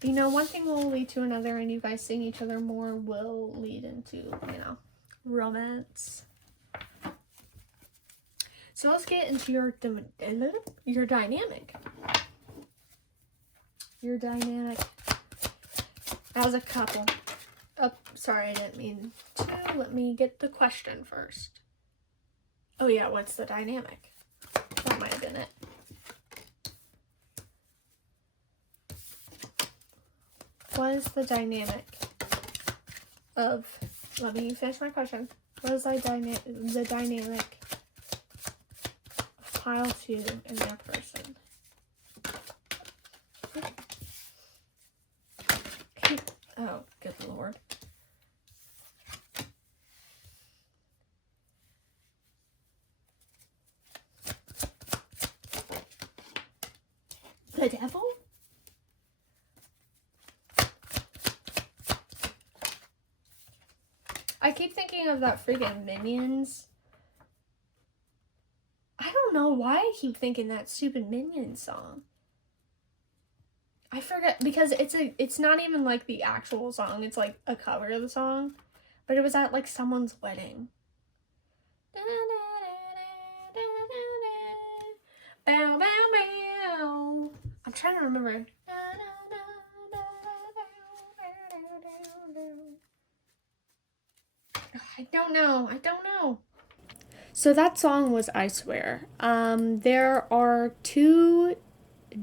But, you know, one thing will lead to another, and you guys seeing each other more will lead into, you know, romance. So let's get into your dynamic. Your dynamic as a couple. Oh, sorry, I didn't mean to. Let me get the question first. Oh yeah, what's the dynamic? That might have been it. What is the dynamic of, let me finish my question. What is the dynamic of pile 2 and their person? Oh, good Lord. The devil? I keep thinking of that freaking Minions. I don't know why I keep thinking that stupid Minions song. I forget, because it's not even like the actual song, it's like a cover of the song, but it was at like someone's wedding. Bow, bow, bow. I'm trying to remember. I don't know. So that song was I Swear. There are 2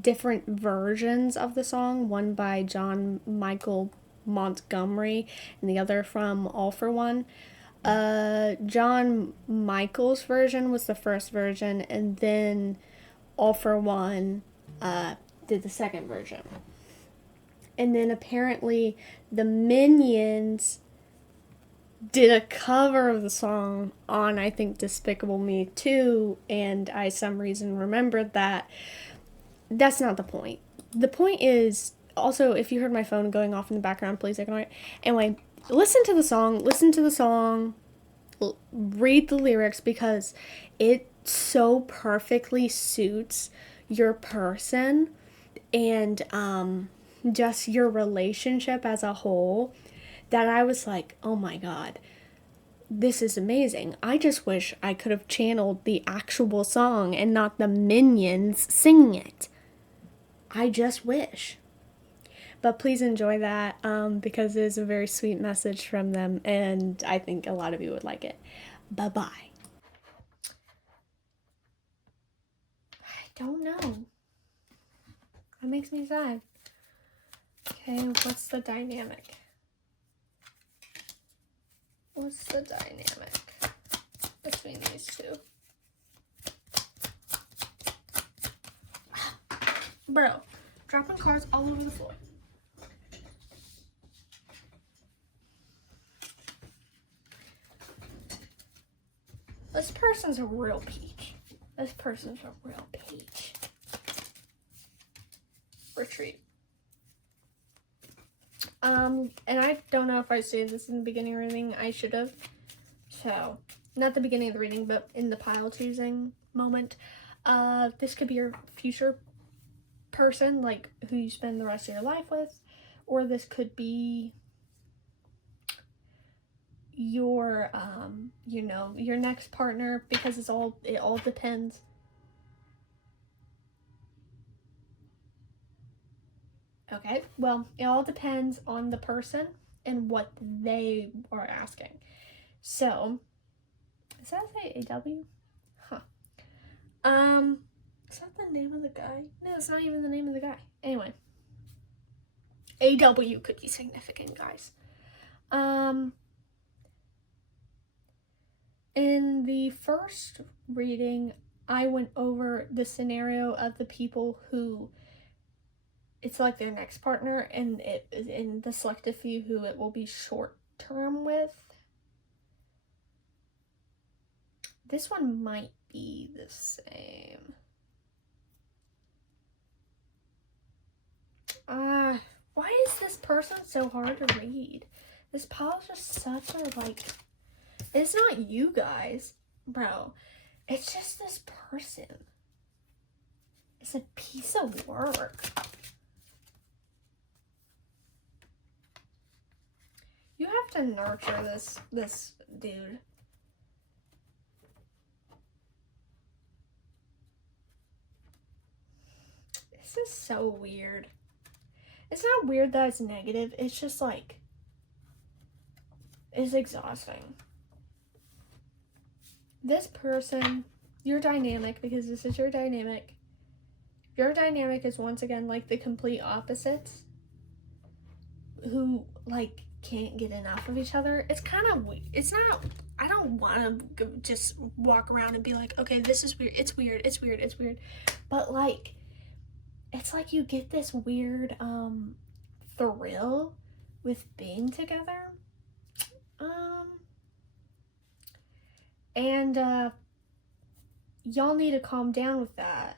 different versions of the song, one by John Michael Montgomery and the other from All for One. John Michael's version was the first version, and then All for One did the second version. And then apparently the Minions did a cover of the song on, I think, Despicable Me 2, and I some reason remembered that. That's not the point. The point is, also, if you heard my phone going off in the background, please ignore it. Anyway, listen to the song, read the lyrics, because it so perfectly suits your person and just your relationship as a whole, that I was like, oh my god, this is amazing. I just wish I could have channeled the actual song and not the Minions singing it. I just wish. But please enjoy that, because it is a very sweet message from them, and I think a lot of you would like it. Bye-bye. I don't know. That makes me sad. Okay, what's the dynamic? What's the dynamic between these 2? Bro, dropping cards all over the floor. This person's a real peach. retreat. And I don't know if I stated this in the beginning or anything. I should have. So, not the beginning of the reading, but in the pile choosing moment. This could be your future person, like who you spend the rest of your life with, or this could be your your next partner, because it all depends. Okay, well, it all depends on the person and what they are asking. So, does that say AW? Huh. Is that the name of the guy? No, it's not even the name of the guy. Anyway. AW could be significant, guys. In the first reading, I went over the scenario of the people who it's like their next partner, and it is in the selective few who it will be short term with. This one might be the same. Why is this person so hard to read? This pile is just such a, like, it's not you guys, bro. It's just this person. It's a piece of work. You have to nurture this dude. This is so weird. It's not weird that it's negative. It's just like, it's exhausting. This person, your dynamic, because this is your dynamic. Your dynamic is once again like the complete opposites who like can't get enough of each other. It's kind of, it's not, I don't want to just walk around and be like, okay, this is weird. It's weird. It's weird. It's weird. But like, it's like you get this weird thrill with being together. And y'all need to calm down with that.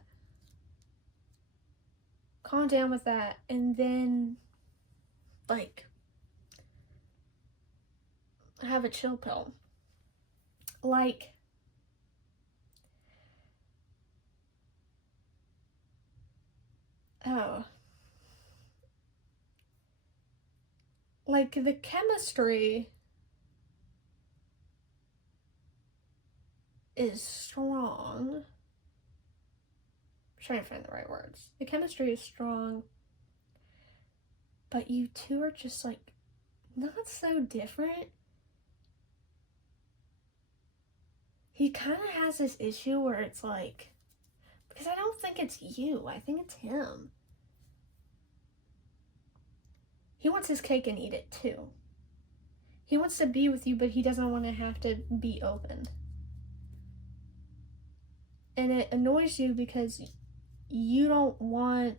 Calm down with that, and then like have a chill pill. Like, oh, like the chemistry is strong. I'm trying to find the right words. The chemistry is strong, but you two are just like not so different. He kind of has this issue where it's like, because I don't think it's you, I think it's him. He wants his cake and eat it too. He wants to be with you, but he doesn't want to have to be open. And it annoys you because you don't want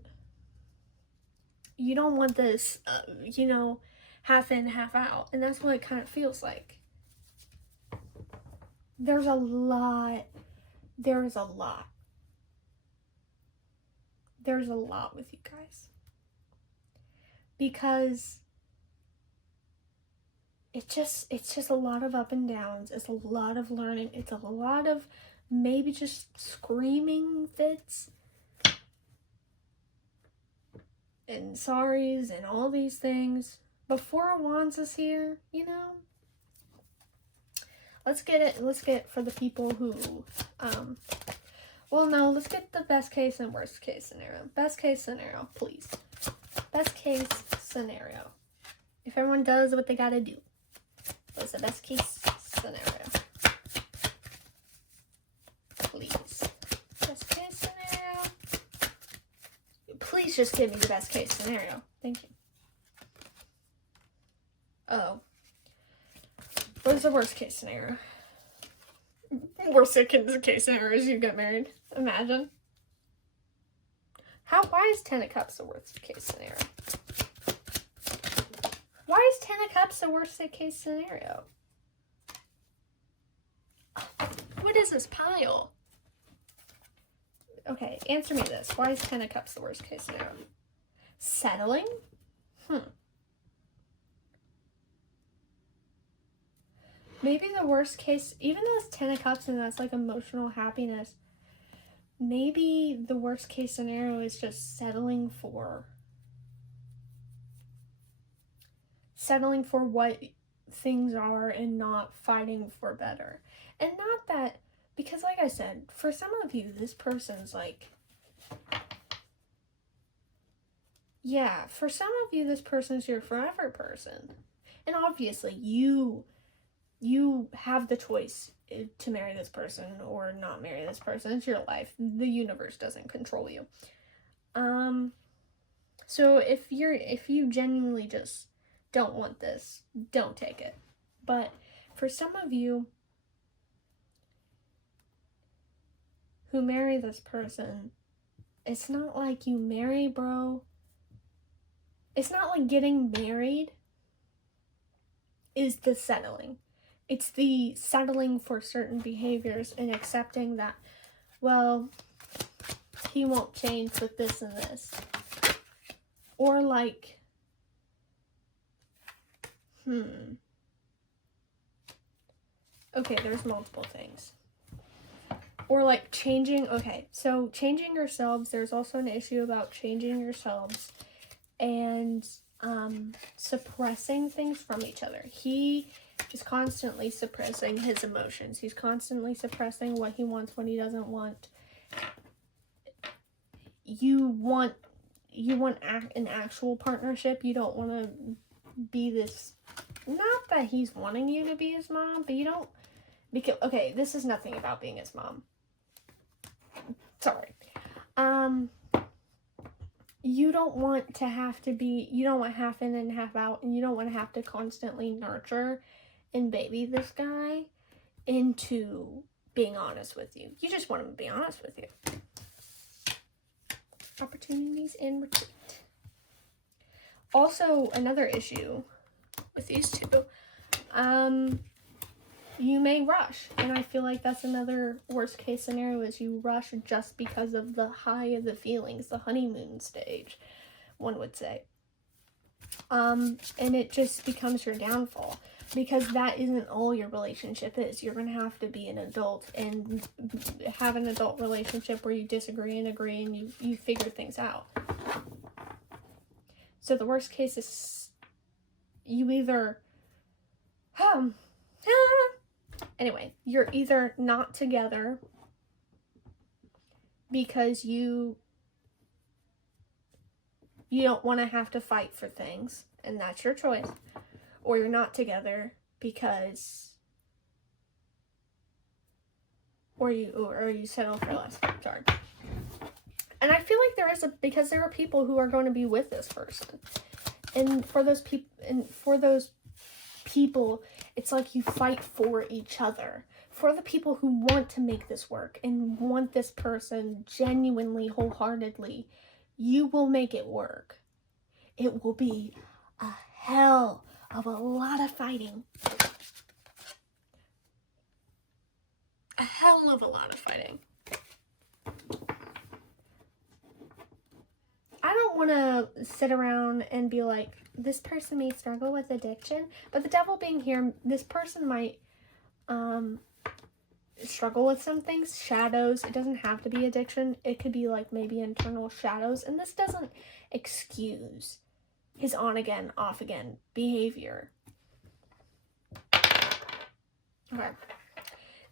this, half in, half out. And that's what it kind of feels like. There's a lot with you guys. Because it's just a lot of up and downs. It's a lot of learning. It's a lot of maybe just screaming fits and sorries and all these things. But Four of Wands is here, Let's get it for the people who, let's get the best case and worst case scenario. Best case scenario, please. Best case scenario. If everyone does what they gotta do. What's the best case scenario? Please. Best case scenario. Please just give me the best case scenario. Thank you. Oh. What is the worst case scenario? Worst case scenario is you get married. Imagine. Why is 10 of Cups the worst case scenario? Why is 10 of Cups the worst case scenario? What is this pile? Okay, answer me this. Why is 10 of Cups the worst case scenario? Settling? Maybe the worst case, even though it's 10 of Cups and that's like emotional happiness, maybe the worst case scenario is just settling for what things are and not fighting for better. And not that, because like I said, for some of you, this person's like, yeah, for some of you, this person's your forever person. And obviously, you have the choice to marry this person or not marry this person. It's your life. The universe doesn't control you. So if you genuinely just don't want this, don't take it. But for some of you who marry this person, it's not like you marry, bro. It's not like getting married is the settling. It's the settling for certain behaviors and accepting that, well, he won't change with this and this. Or like, okay, there's multiple things. Or like changing, okay, so changing yourselves, there's also an issue about changing yourselves and suppressing things from each other. He is constantly suppressing his emotions. He's constantly suppressing what he wants, what he doesn't want. You want an actual partnership. You don't want to be this, not that he's wanting you to be his mom, but you don't, because, okay, this is nothing about being his mom. Sorry. You don't want to have to be, you don't want half in and half out, and you don't want to have to constantly nurture and baby this guy into being honest with you. You just want him to be honest with you. Opportunities in retreat. Also, another issue with these two, you may rush, and I feel like that's another worst case scenario, is you rush just because of the high of the feelings, the honeymoon stage, one would say. And it just becomes your downfall, because that isn't all your relationship is. You're going to have to be an adult and have an adult relationship where you disagree and agree and you figure things out. So the worst case is you either, anyway, you're either not together because you don't want to have to fight for things, and that's your choice, or you're not together because, or you settle for less. Sorry. And I feel like because there are people who are going to be with this person, and for those people, it's like you fight for each other. For the people who want to make this work and want this person genuinely, wholeheartedly, you will make it work. It will be a hell of a lot of fighting. A hell of a lot of fighting. I don't want to sit around and be like, this person may struggle with addiction, but the devil being here, this person might struggle with some things, shadows. It doesn't have to be addiction. It could be like maybe internal shadows, and this doesn't excuse his on again, off again behavior. Okay.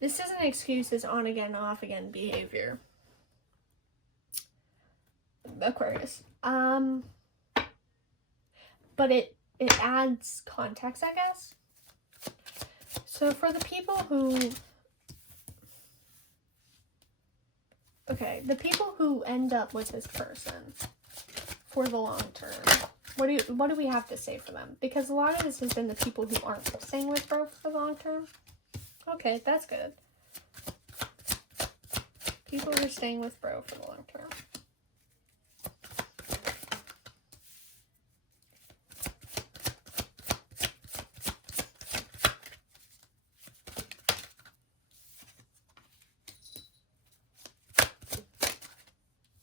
This doesn't excuse his on again, off again behavior. Aquarius. But it adds context, I guess. So for the people who, the people who end up with this person for the long term, what do we have to say for them? Because a lot of this has been the people who aren't staying with bro for the long term. Okay, that's good. People who are staying with bro for the long term.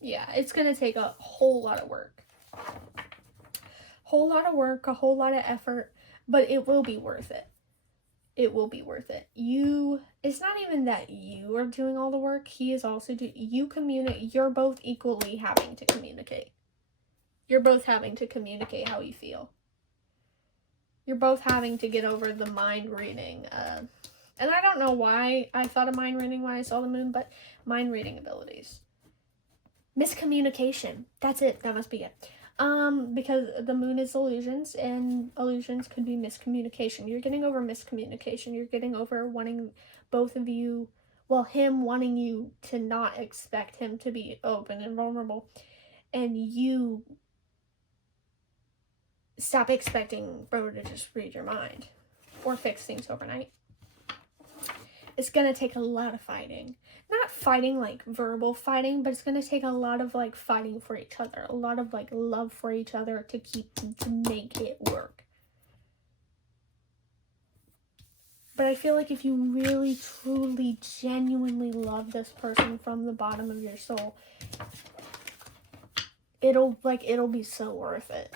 Yeah, it's going to take a whole lot of work. whole lot of work, a whole lot of effort, but it will be worth it. It will be worth it. It's not even that you are doing all the work. He is also you're both equally having to communicate. You're both having to communicate how you feel. You're both having to get over the mind reading. And I don't know why I thought of mind reading when I saw the moon, but mind reading abilities. Miscommunication. That's it. That must be it. Because the moon is illusions, and illusions could be miscommunication. You're getting over miscommunication. You're getting over wanting both of you, him wanting you to not expect him to be open and vulnerable, and you stop expecting bro to just read your mind or fix things overnight. It's gonna take a lot of fighting. Not fighting like verbal fighting, but it's gonna take a lot of like fighting for each other, a lot of like love for each other to make it work. But I feel like if you really, truly, genuinely love this person from the bottom of your soul, it'll be so worth it.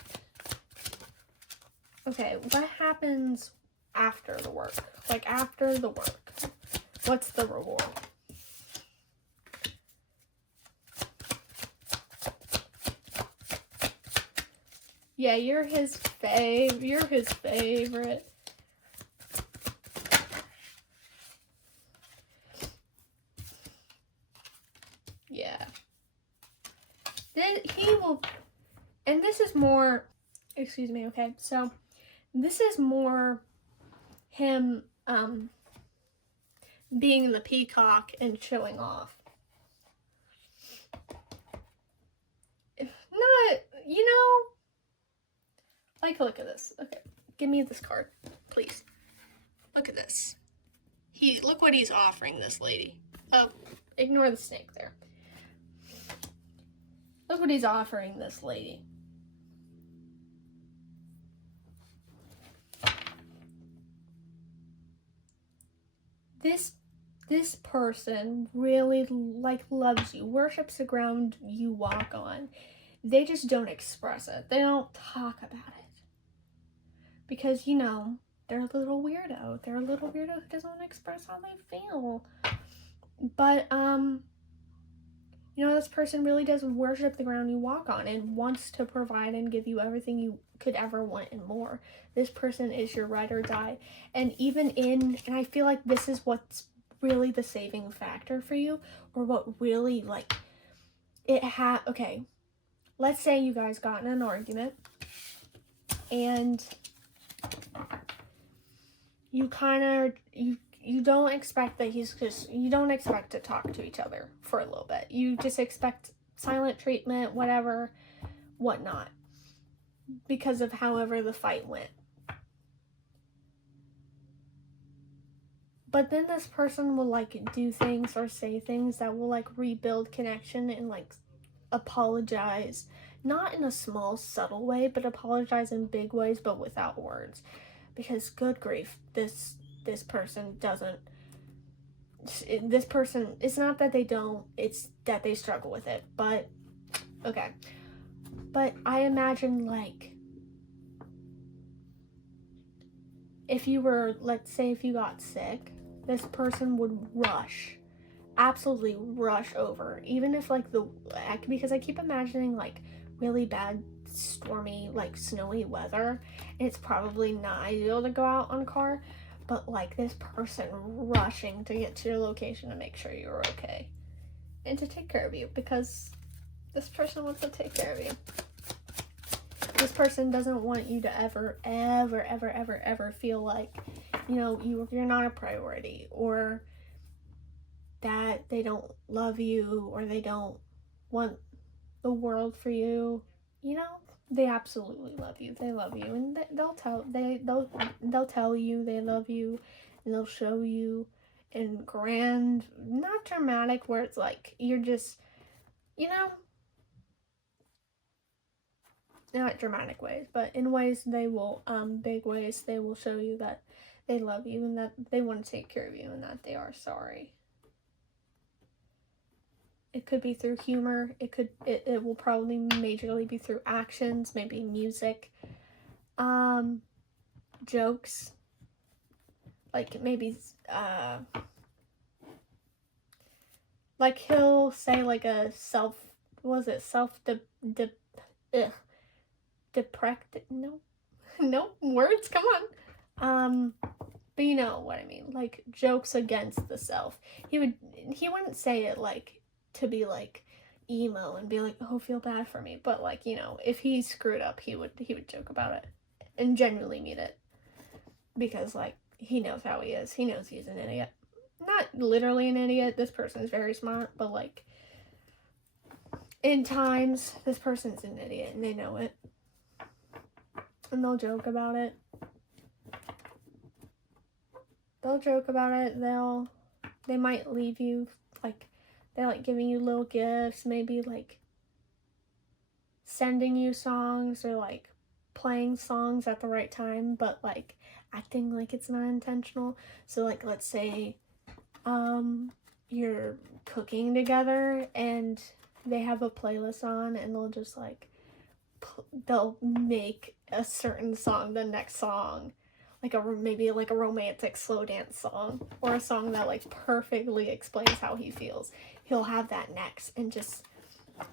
Okay, what happens after the work? Like after the work, what's the reward? Yeah, you're his favorite. Yeah. Then he will, and this is more, excuse me, okay, so this is more him being the peacock and showing off. Not, like, look at this. Okay, give me this card, please. Look at this. Look what he's offering this lady. Oh, ignore the snake there. Look what he's offering this lady. This person really loves you, worships the ground you walk on. They just don't express it. They don't talk about it. Because, they're a little weirdo. They're a little weirdo who doesn't want to express how they feel. But, this person really does worship the ground you walk on and wants to provide and give you everything you could ever want and more. This person is your ride or die. And and I feel like this is what's really the saving factor for you, or what really, okay, let's say you guys got in an argument, and you don't expect that you don't expect to talk to each other for a little bit. You just expect silent treatment, whatnot, because of however the fight went. But then this person will do things or say things that will rebuild connection and apologize, not in a small subtle way, but apologize in big ways, but without words. Because good grief, this person doesn't, this person, it's not that they don't, it's that they struggle with it. But okay, but I imagine if you were, let's say if you got sick, this person would absolutely rush over, even if because I keep imagining really bad stormy snowy weather, and it's probably not ideal to go out on a car, but this person rushing to get to your location to make sure you're okay and to take care of you, because this person wants to take care of you. This person doesn't want you to ever feel like you're not a priority, or that they don't love you, or they don't want the world for you. They absolutely love you. They love you, and they'll tell you they love you, and they'll show you in grand, not dramatic, where it's you're just, not dramatic ways, but in ways they will, big ways, they will show you that they love you and that they want to take care of you and that they are sorry. It could be through humor. It will probably majorly be through actions, maybe music, Jokes, like maybe like he'll say like a deprect no words, come on. But you know what I mean, like jokes against the self. He wouldn't say it like to be like emo and be like, oh, feel bad for me, but like, you know, if he screwed up, he would joke about it and genuinely mean it, because like he knows how he is. He knows he's an idiot. Not literally an idiot. This person is very smart, but like in times, this person's an idiot and they know it. And they'll joke about it. They might leave you, like, they're like giving you little gifts, maybe like sending you songs or like playing songs at the right time, but like acting like it's not intentional. So like, let's say you're cooking together and they have a playlist on and they'll just like they'll make a certain song the next song, like maybe like a romantic slow dance song or a song that like perfectly explains how he feels. He'll have that next and just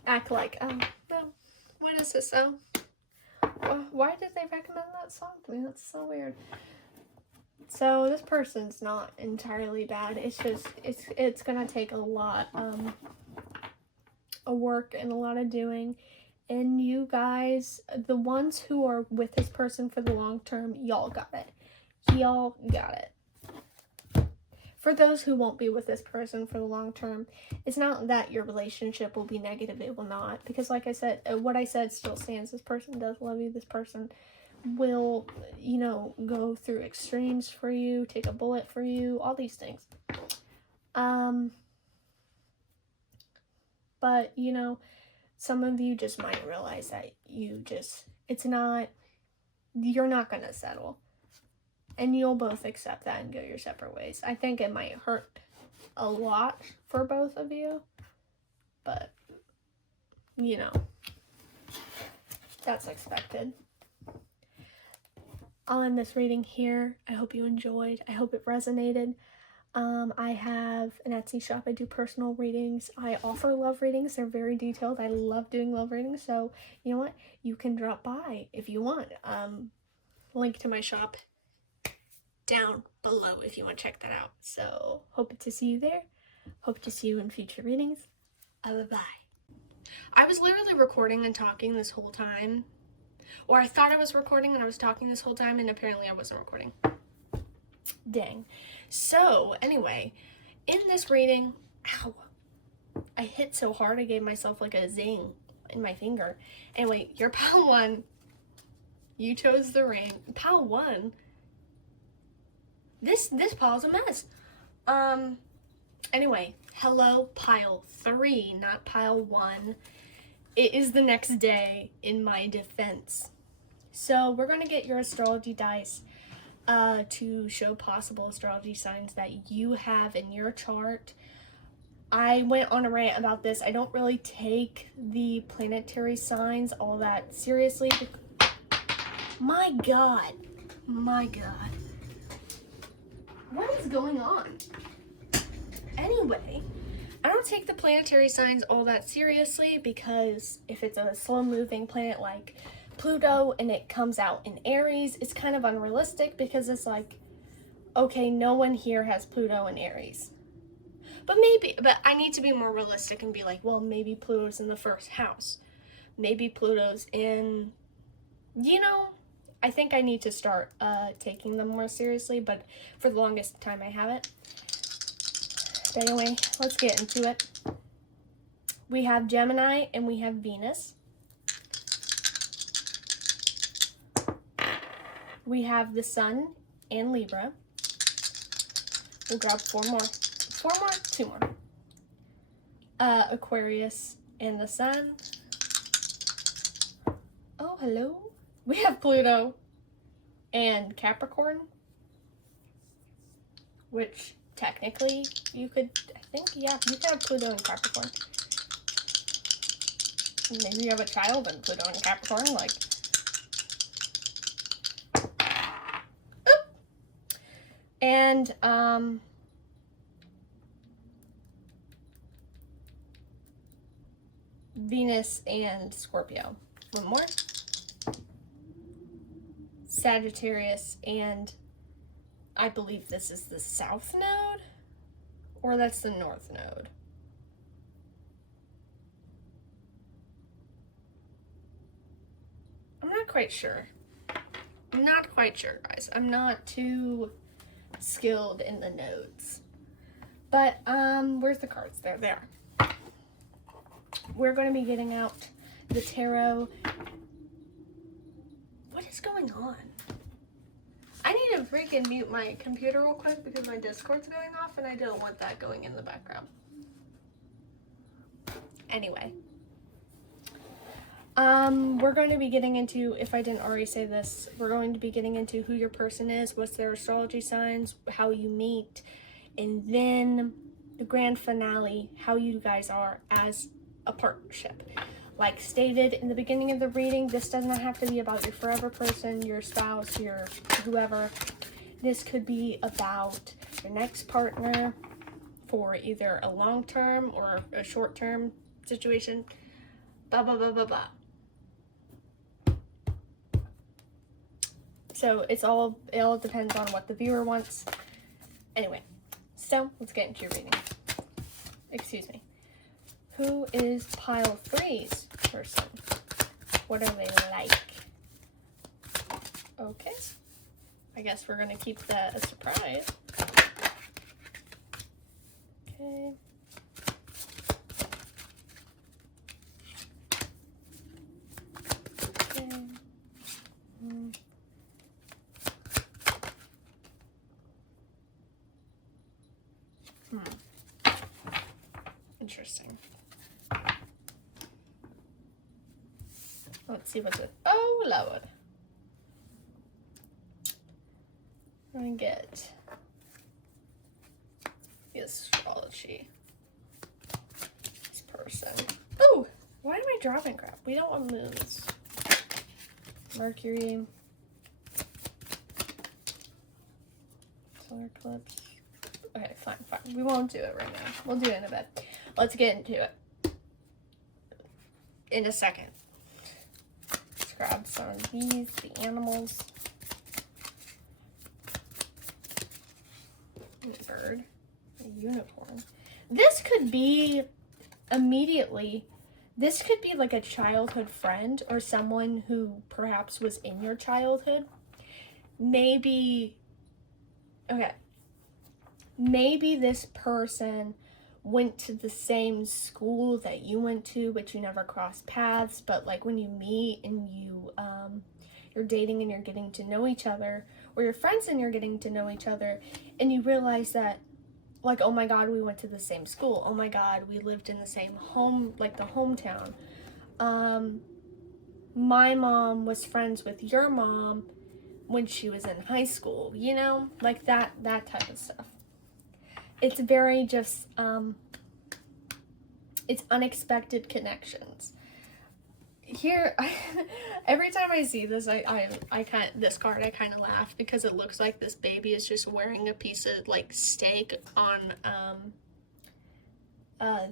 act like, no, what is this? Why did they recommend that song to me? That's so weird. So this person's not entirely bad. It's just it's gonna take a lot of work and a lot of doing. And you guys, the ones who are with this person for the long term, y'all got it. Y'all got it. For those who won't be with this person for the long term, it's not that your relationship will be negative. It will not. Because like I said, what I said still stands. This person does love you. This person will, you know, go through extremes for you, take a bullet for you, all these things. But, you know, some of you just might realize that you're not going to settle. And you'll both accept that and go your separate ways. I think it might hurt a lot for both of you. But, you know, that's expected. I'll end this reading here. I hope you enjoyed. I hope it resonated. I have an Etsy shop. I do personal readings. I offer love readings. They're very detailed. I love doing love readings. So, you know what? You can drop by if you want. Link to my shop down below if you want to check that out. So, hope to see you there. Hope to see you in future readings. Bye-bye. I was literally recording and talking this whole time. Or I thought I was recording and I was talking this whole time, and apparently I wasn't recording. Dang. So, anyway, in this reading, ow, I hit so hard I gave myself like a zing in my finger. Anyway, your pile 1, you chose the ring. Pile 1? This pile's a mess. Anyway, hello, pile 3, not pile 1. It is the next day in my defense. So, we're going to get your astrology dice to show possible astrology signs that you have in your chart. I went on a rant about this. I don't really take the planetary signs all that seriously. My God. What is going on? Anyway, I don't take the planetary signs all that seriously because if it's a slow-moving planet like Pluto and it comes out in Aries, it's kind of unrealistic because it's like, okay, no one here has Pluto in Aries. But I need to be more realistic and be like, well, maybe Pluto's in the first house. Maybe Pluto's in, you know, I think I need to start taking them more seriously, but for the longest time I haven't. But anyway, let's get into it. We have Gemini and we have Venus. We have the Sun and Libra. We'll grab 2 more. Aquarius and the Sun. Oh, hello. We have Pluto and Capricorn, which technically you could have Pluto and Capricorn. Maybe you have a child and Pluto and Capricorn, like, And Venus and Scorpio. One more. Sagittarius and I believe this is the South Node, or that's the North Node. I'm not quite sure. Not quite sure, guys. I'm not too skilled in the nodes. But, where's the cards? There they are. We're going to be getting out the tarot. What is going on? I need to freaking mute my computer real quick because my Discord's going off and I don't want that going in the background. Anyway. We're going to be getting into, if I didn't already say this, we're going to be getting into who your person is, what's their astrology signs, how you meet, and then the grand finale, how you guys are as a partnership. Like stated in the beginning of the reading, this does not have to be about your forever person, your spouse, your whoever. This could be about your next partner for either a long-term or a short-term situation. Blah, blah, blah, blah, blah. So it all depends on what the viewer wants. Anyway, so let's get into your reading. Excuse me. Who is pile 3's person? What are they like? Okay. I guess we're gonna keep that a surprise. Okay. Okay. Interesting. Let's see what's it. Oh, Lord. I'm gonna get the astrology. This person. Oh, why am I dropping crap? We don't want moons. Mercury. Solar eclipse. Okay, fine. We won't do it right now. We'll do it in a bit. Let's get into it in a second. Let's grab some of these, the animals. A bird, a unicorn. This could be immediately, this could be like a childhood friend or someone who perhaps was in your childhood. Maybe, okay. Maybe this person went to the same school that you went to, but you never crossed paths. But like when you meet and you're dating and you're getting to know each other, or you're friends and you're getting to know each other, and you realize that, like, oh my God, we went to the same school. Oh my God, we lived in the same home, like the hometown. My mom was friends with your mom when she was in high school, you know, like that type of stuff. It's very just, it's unexpected connections. Here, every time I see this, this card, I kind of laugh because it looks like this baby is just wearing a piece of, like, steak on,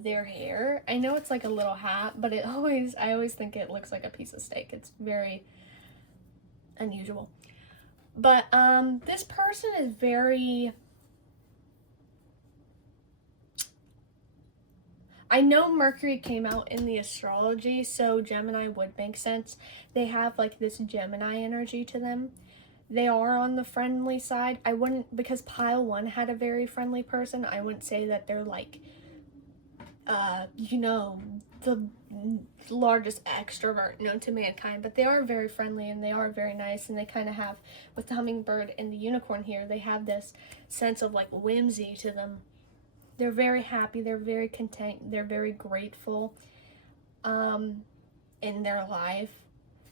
their hair. I know it's like a little hat, but I always think it looks like a piece of steak. It's very unusual. But, this person is very... I know Mercury came out in the astrology, so Gemini would make sense. They have like this Gemini energy to them. They are on the friendly side. I wouldn't, because pile 1 had a very friendly person, I wouldn't say that they're like, you know, the largest extrovert known to mankind, but they are very friendly and they are very nice, and they kind of have, with the hummingbird and the unicorn here, they have this sense of like whimsy to them. They're very happy, they're very content, they're very grateful in their life.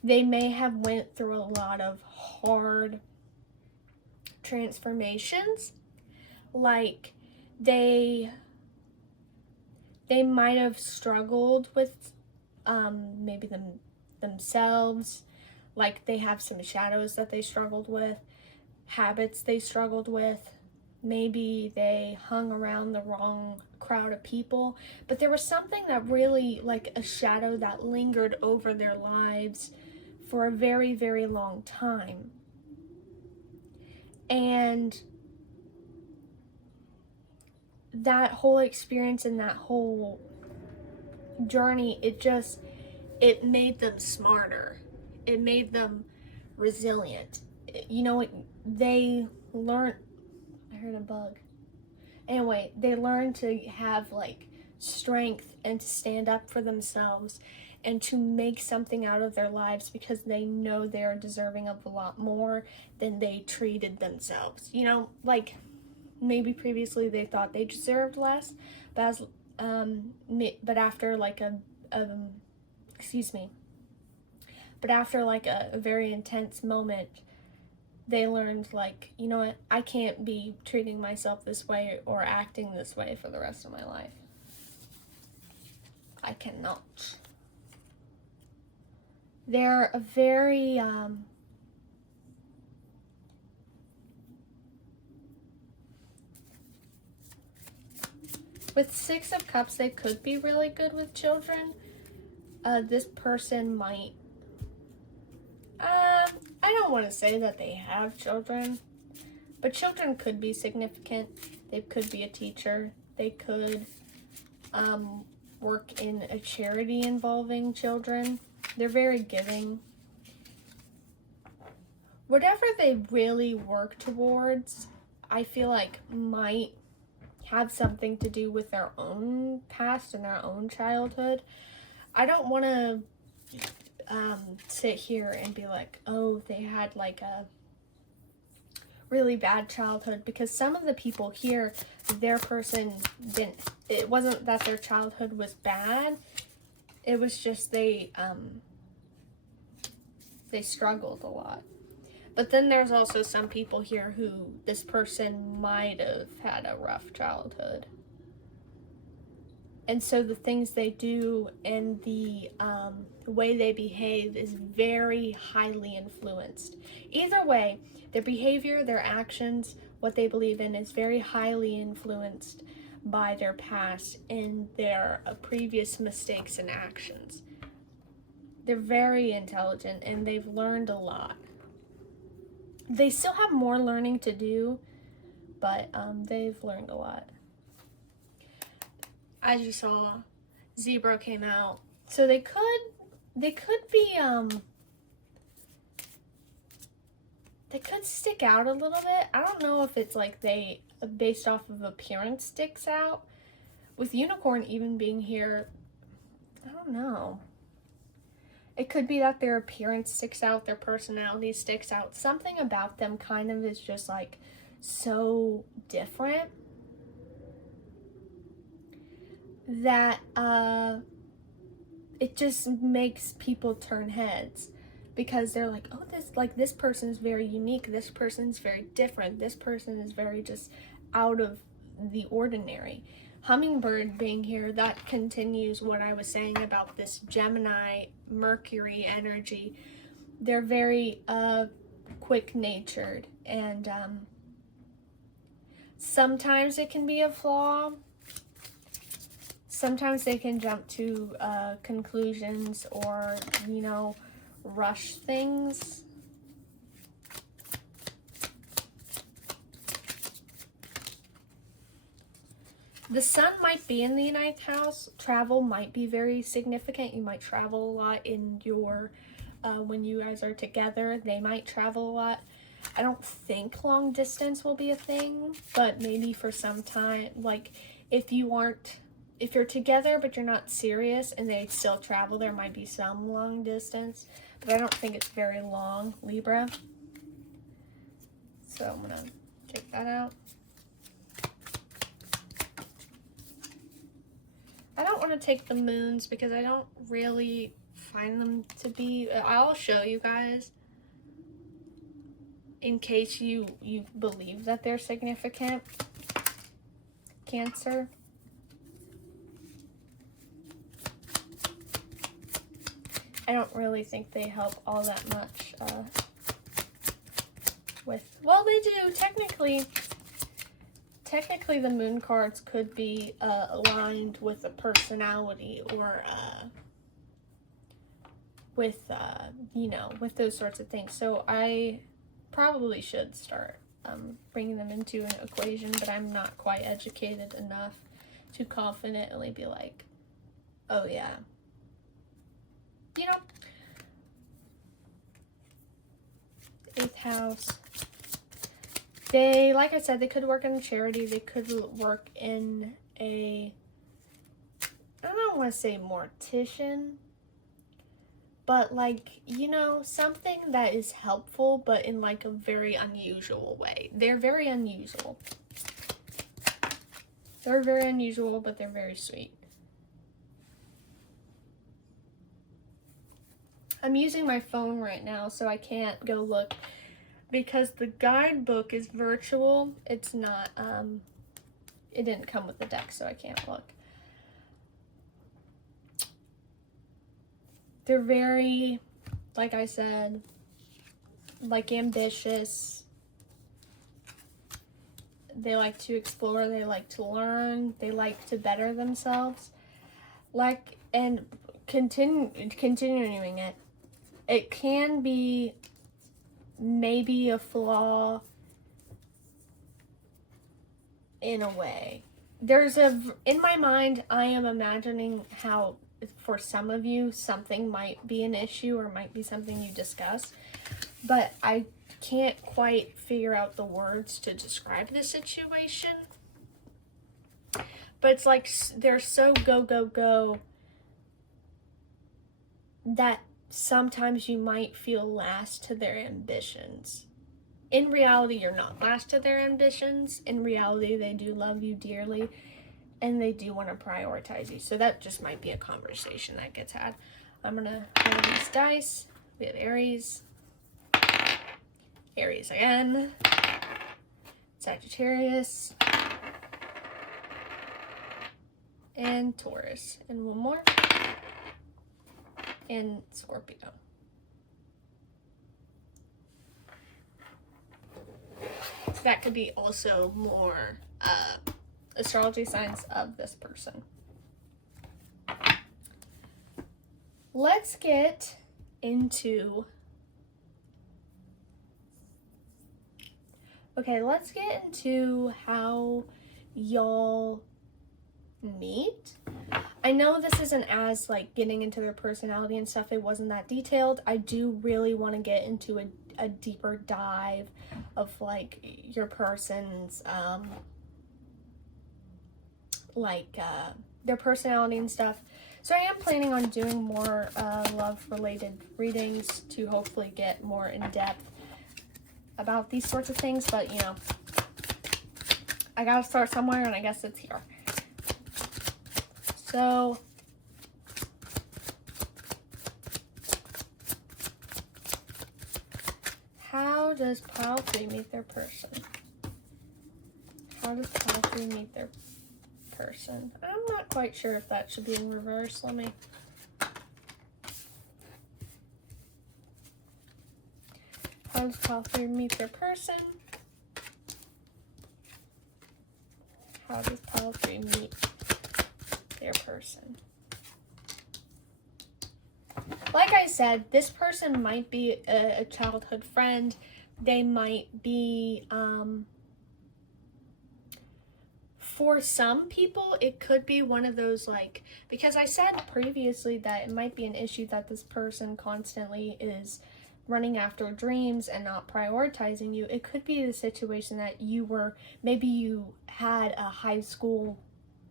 They may have went through a lot of hard transformations. Like, they might have struggled with maybe themselves. Like, they have some shadows that they struggled with, habits they struggled with. maybe they hung around the wrong crowd of people, but there was something that really, like a shadow that lingered over their lives for a very, very long time. And that whole experience and that whole journey, it made them smarter. It made them resilient. You know, they learned, I heard a bug. Anyway, they learned to have like strength and to stand up for themselves and to make something out of their lives because they know they're deserving of a lot more than they treated themselves. You know, like maybe previously they thought they deserved less, but but after like but after like a very intense moment, they learned, like, you know what, I can't be treating myself this way or acting this way for the rest of my life. I cannot. They're a very, with Six of Cups, they could be really good with children. This person might, I don't want to say that they have children, but children could be significant. They could be a teacher. They could work in a charity involving children. They're very giving. Whatever they really work towards, I feel like might have something to do with their own past and their own childhood. I don't want to sit here and be like, oh, they had like a really bad childhood, because some of the people here, their person didn't, it wasn't that their childhood was bad, it was just they struggled a lot. But then there's also some people here who this person might have had a rough childhood. And so the things they do and the way they behave is very highly influenced. Either way, their behavior, their actions, what they believe in is very highly influenced by their past and their previous mistakes and actions. They're very intelligent and they've learned a lot. They still have more learning to do, but they've learned a lot. As you saw, Zebra came out. So they could be, they could stick out a little bit. I don't know if it's like they, based off of appearance, sticks out. With Unicorn even being here, I don't know. It could be that their appearance sticks out, their personality sticks out. Something about them kind of is just like so different that it just makes people turn heads, because they're like, oh, this person's very unique, this person's very different, this person is very just out of the ordinary. Hummingbird being here, that continues what I was saying about this Gemini Mercury energy. They're very quick-natured, and sometimes it can be a flaw. Sometimes they can jump to conclusions or, you know, rush things. The sun might be in the 9th house. Travel might be very significant. You might travel a lot in your, when you guys are together, they might travel a lot. I don't think long distance will be a thing, but maybe for some time, like if you're together but you're not serious and they still travel, there might be some long distance, but I don't think it's very long, Libra. So I'm gonna take that out. I don't want to take the moons because I don't really find them to be, I'll show you guys in case you believe that they're significant. Cancer. I don't really think they help all that much with, well, they do technically. technically the moon cards could be aligned with a personality or with, you know, with those sorts of things. So I probably should start bringing them into an equation, but I'm not quite educated enough to confidently be like, oh yeah, you know. 8th house. They, like I said, they could work in a charity. They could work in a, I don't want to say mortician, but like, you know, something that is helpful, but in like a very unusual way. They're very unusual. They're very unusual, but they're very sweet. I'm using my phone right now, so I can't go look because the guidebook is virtual. It's not, it didn't come with the deck, so I can't look. They're very, like I said, like ambitious. They like to explore, they like to learn, they like to better themselves. Like, and continuing it, it can be maybe a flaw in a way. In my mind, I am imagining how for some of you, something might be an issue or might be something you discuss, but I can't quite figure out the words to describe the situation. But it's like they're so go, go, go that sometimes you might feel last to their ambitions. In reality, you're not last to their ambitions. In reality, they do love you dearly and they do want to prioritize you. So that just might be a conversation that gets had. I'm going to roll these dice. We have Aries. Aries again. Sagittarius. And Taurus. And one more. And Scorpio. So that could be also more astrology signs of this person. Let's get into how y'all meet. I know this isn't as like getting into their personality and stuff. It wasn't that detailed. I do really want to get into a deeper dive of like your person's their personality and stuff. So I am planning on doing more love related readings to hopefully get more in depth about these sorts of things, but you know, I gotta start somewhere and I guess it's here. So how does pile 3 meet their person? How does pile 3 meet their person? I'm not quite sure if that should be in reverse. Let me. How does pile 3 meet their person? How does pile 3 meet their person? Like I said, this person might be a childhood friend. They might be, for some people, it could be one of those, like, because I said previously that it might be an issue that this person constantly is running after dreams and not prioritizing you. It could be the situation that maybe you had a high school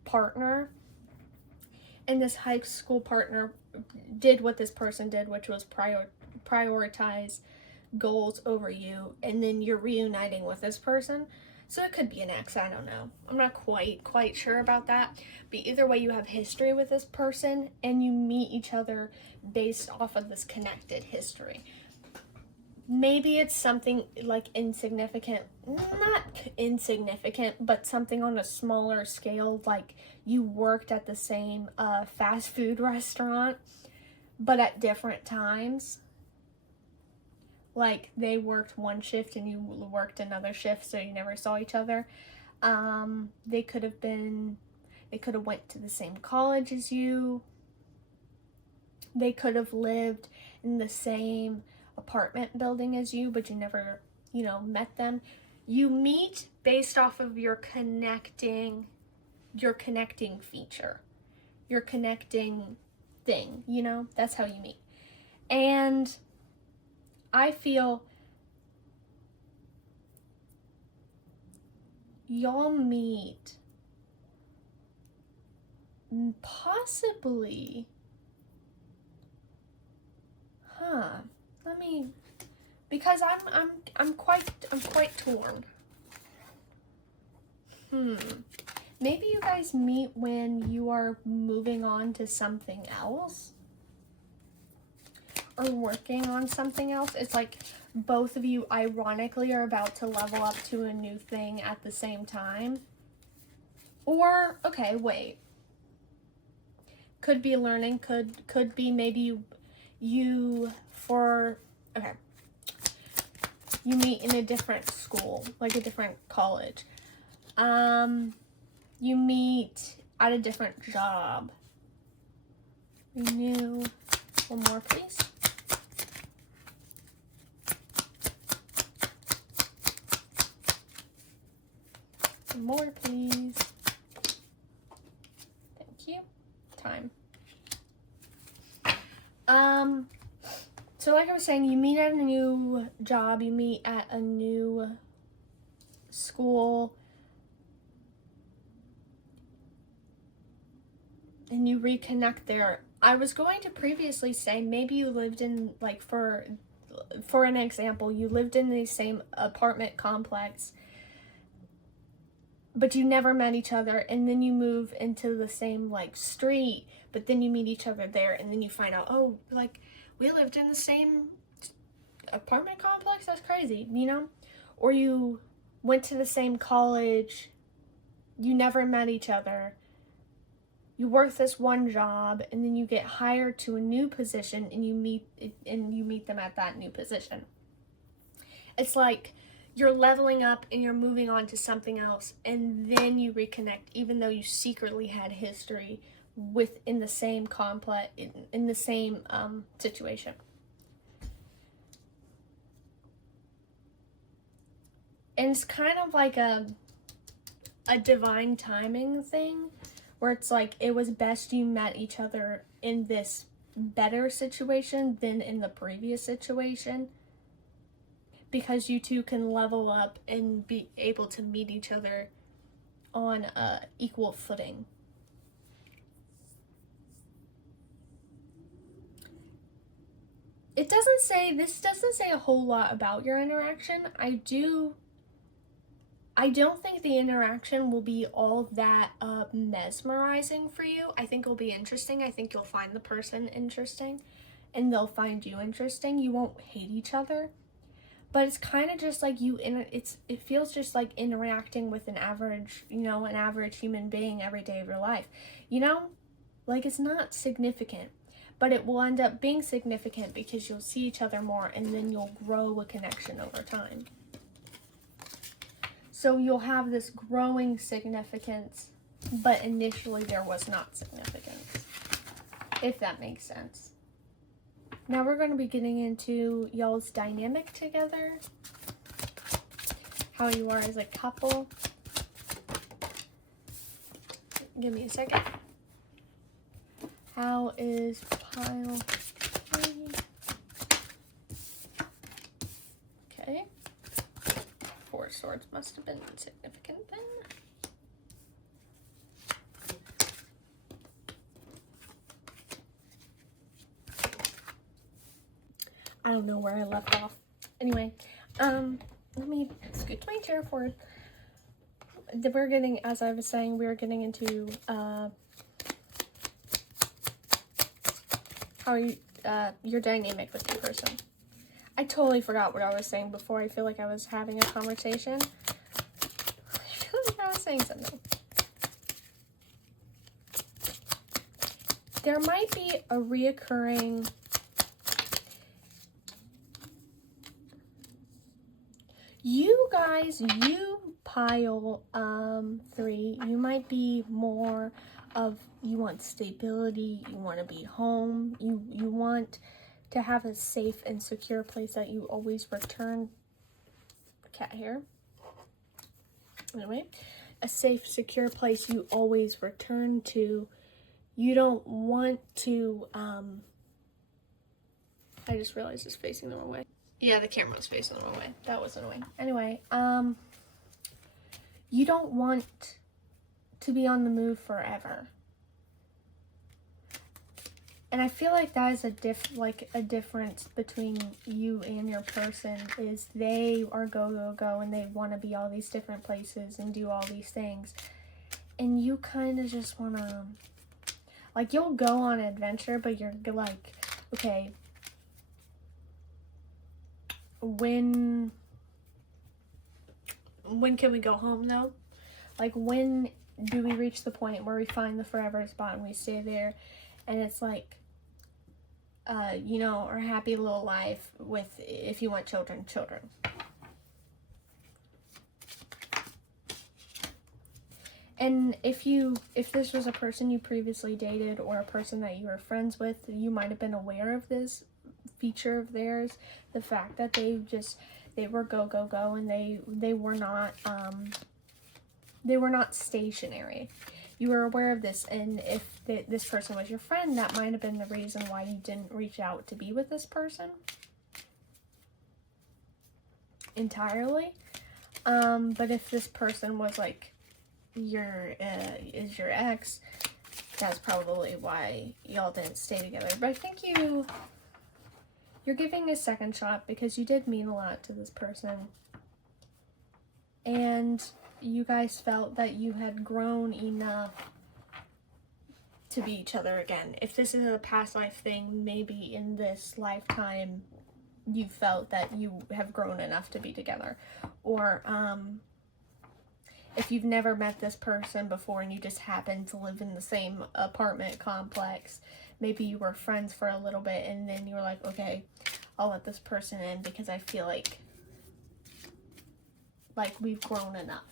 partner, and this high school partner did what this person did, which was prioritize goals over you, and then you're reuniting with this person. So it could be an ex, I don't know. I'm not quite sure about that. But either way, you have history with this person, and you meet each other based off of this connected history. Maybe it's something like insignificant, not insignificant, but something on a smaller scale, like you worked at the same fast food restaurant, but at different times. Like they worked one shift and you worked another shift, so you never saw each other. They could have went to the same college as you. They could have lived in the same apartment building as you, but you never, met them. You meet based off of your connecting feature, your connecting thing, that's how you meet. And I feel y'all meet possibly, because I'm quite torn. Maybe you guys meet when you are moving on to something else or working on something else. It's like both of you ironically are about to level up to a new thing at the same time. Or, okay, wait. Could be learning, could be maybe you meet in a different school, like a different college. You meet at a different job. Renew. One more, please. One more, please. Thank you. Time. So like I was saying, you meet at a new job, you meet at a new school, and you reconnect there. I was going to previously say maybe you lived in, like, for an example, you lived in the same apartment complex, but you never met each other, and then you move into the same, like, street, but then you meet each other there, and then you find out, oh, like, we lived in the same apartment complex? That's crazy, Or you went to the same college, you never met each other, you work this one job, and then you get hired to a new position, and you meet them at that new position. It's like you're leveling up and you're moving on to something else, and then you reconnect, even though you secretly had history within the same complex, in the same situation. And it's kind of like a divine timing thing, where it's like it was best you met each other in this better situation than in the previous situation, because you two can level up and be able to meet each other on equal footing. This doesn't say a whole lot about your interaction. I don't think the interaction will be all that mesmerizing for you. I think it'll be interesting. I think you'll find the person interesting, and they'll find you interesting. You won't hate each other, but it's kind of just like it feels just like interacting with an average human being every day of your life. Like, it's not significant, but it will end up being significant because you'll see each other more, and then you'll grow a connection over time. So you'll have this growing significance, but initially there was not significance, if that makes sense. Now we're going to be getting into y'all's dynamic together, how you are as a couple. Give me a second. How is pile 3? Okay. 4 swords must have been significant then. I don't know where I left off. Anyway, let me scoot my chair forward. As I was saying, we are getting into how your dynamic with your person. I totally forgot what I was saying before. I feel like I was having a conversation. I feel like I was saying something. There might be a reoccurring you pile 3, you might be more of, you want stability, you want to be home, you want to have a safe and secure place that you always return. Cat hair. Anyway, a safe, secure place you always return to. You don't want to, I just realized it's facing the wrong way. Yeah, the camera was facing the wrong way. That was annoying. Anyway, you don't want to be on the move forever. And I feel like that is a difference between you and your person, is they are go, go, go, and they want to be all these different places and do all these things. And you kind of just want to, like, you'll go on an adventure, but you're like, okay, when can we go home though? Like, when do we reach the point where we find the forever spot and we stay there, and it's like, you know, our happy little life with, if you want children. And if this was a person you previously dated or a person that you were friends with, you might have been aware of this feature of theirs, the fact that they were go, go, go, and they were not stationary. You were aware of this, and if this person was your friend, that might have been the reason why you didn't reach out to be with this person entirely. But if this person was like your ex, that's probably why y'all didn't stay together. But I think you're giving a second shot because you did mean a lot to this person, and you guys felt that you had grown enough to be each other again. If this is a past life thing, maybe in this lifetime you felt that you have grown enough to be together. Or if you've never met this person before and you just happen to live in the same apartment complex, maybe you were friends for a little bit and then you were like, okay, I'll let this person in because I feel like we've grown enough.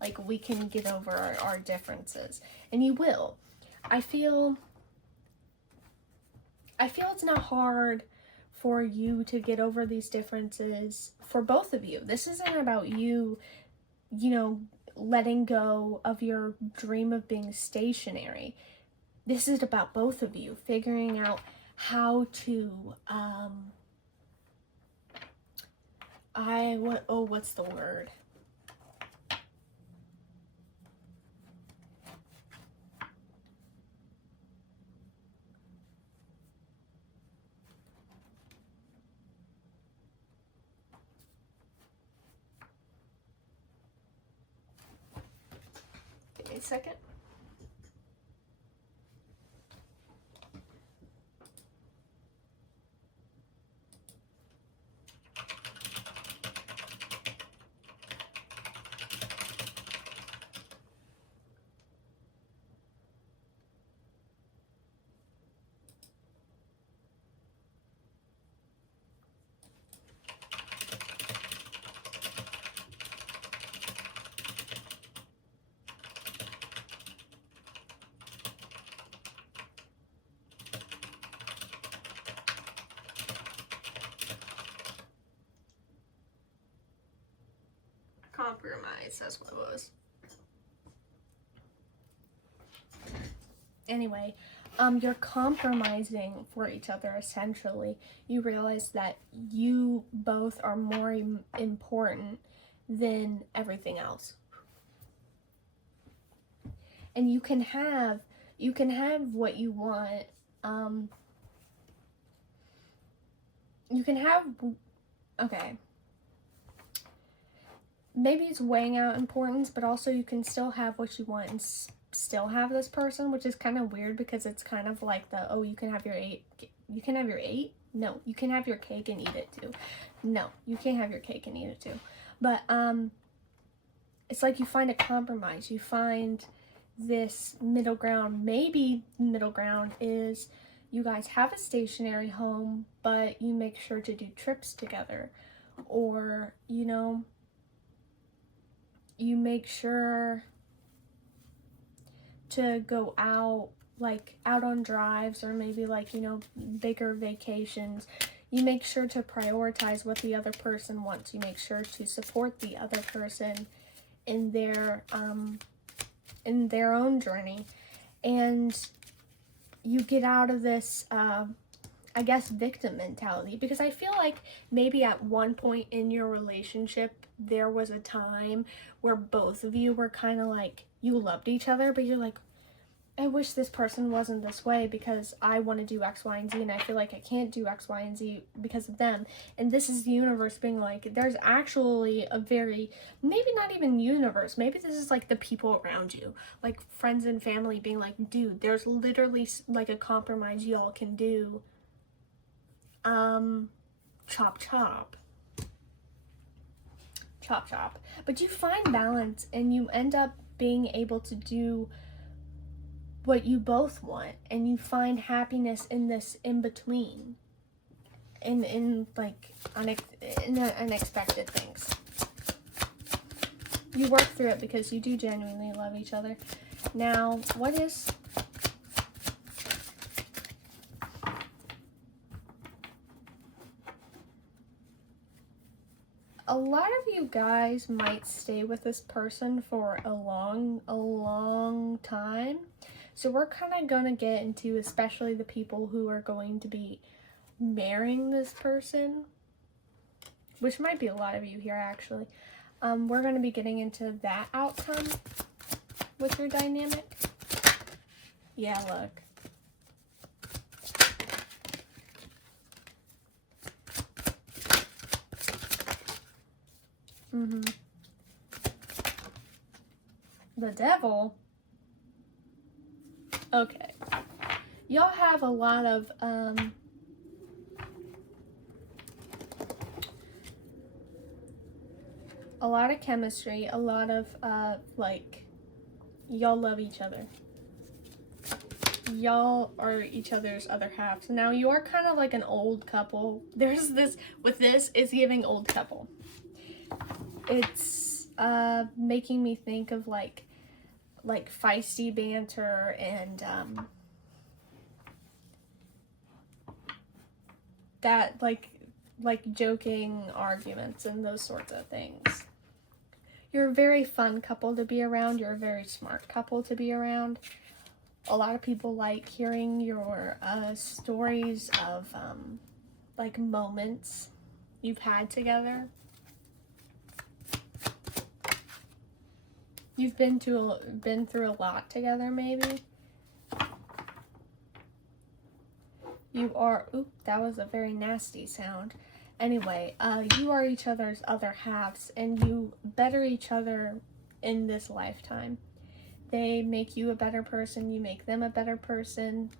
Like, we can get over our differences. And you will. I feel it's not hard for you to get over these differences for both of you. This isn't about you, you know, letting go of your dream of being stationary. This is about both of you figuring out how to, what's the word? Give me a second. Compromise, that's what it was. Anyway, you're compromising for each other, essentially. You realize that you both are more important than everything else. And you can have what you want. You can have, okay. Maybe it's weighing out importance, but also you can still have what you want and still have this person, which is kind of weird because it's kind of like the, oh, you can have your eight. No, you can have your cake and eat it too. No, you can't have your cake and eat it too. But it's like you find a compromise. You find this middle ground. Maybe middle ground is you guys have a stationary home, but you make sure to do trips together, or, you know, you make sure to go out, like out on drives, or maybe like, you know, bigger vacations. You make sure to prioritize what the other person wants. You make sure to support the other person in their own journey. And you get out of this, I guess, victim mentality. Because I feel like maybe at one point in your relationship, there was a time where both of you were kind of like, you loved each other, but you're like, I wish this person wasn't this way because I want to do X, Y, and Z, and I feel like I can't do X, Y, and Z because of them. And this is the universe being like, there's actually a very, maybe not even universe, maybe this is like the people around you, like friends and family being like, dude, there's literally like a compromise y'all can do. Chop, chop. Chop, chop. But you find balance, and you end up being able to do what you both want, and you find happiness in this in between, in like unexpected things. You work through it because you do genuinely love each other. Now, what is a lot of you guys might stay with this person for a long time. So we're kind of going to get into, especially the people who are going to be marrying this person, which might be a lot of you here actually. We're going to be getting into that outcome with your dynamic. Yeah, look. The devil. Okay. Y'all have a lot of chemistry, a lot of like, y'all love each other. Y'all are each other's other halves. Now you're kind of like an old couple. There's this, with this, it's giving old couple. It's making me think of like feisty banter and that like joking arguments and those sorts of things. You're a very fun couple to be around. You're a very smart couple to be around. A lot of people like hearing your stories of like moments you've had together. You've been through a lot together, maybe. You are, oop, that was a very nasty sound. Anyway, you are each other's other halves, and you better each other in this lifetime. They make you a better person, you make them a better person.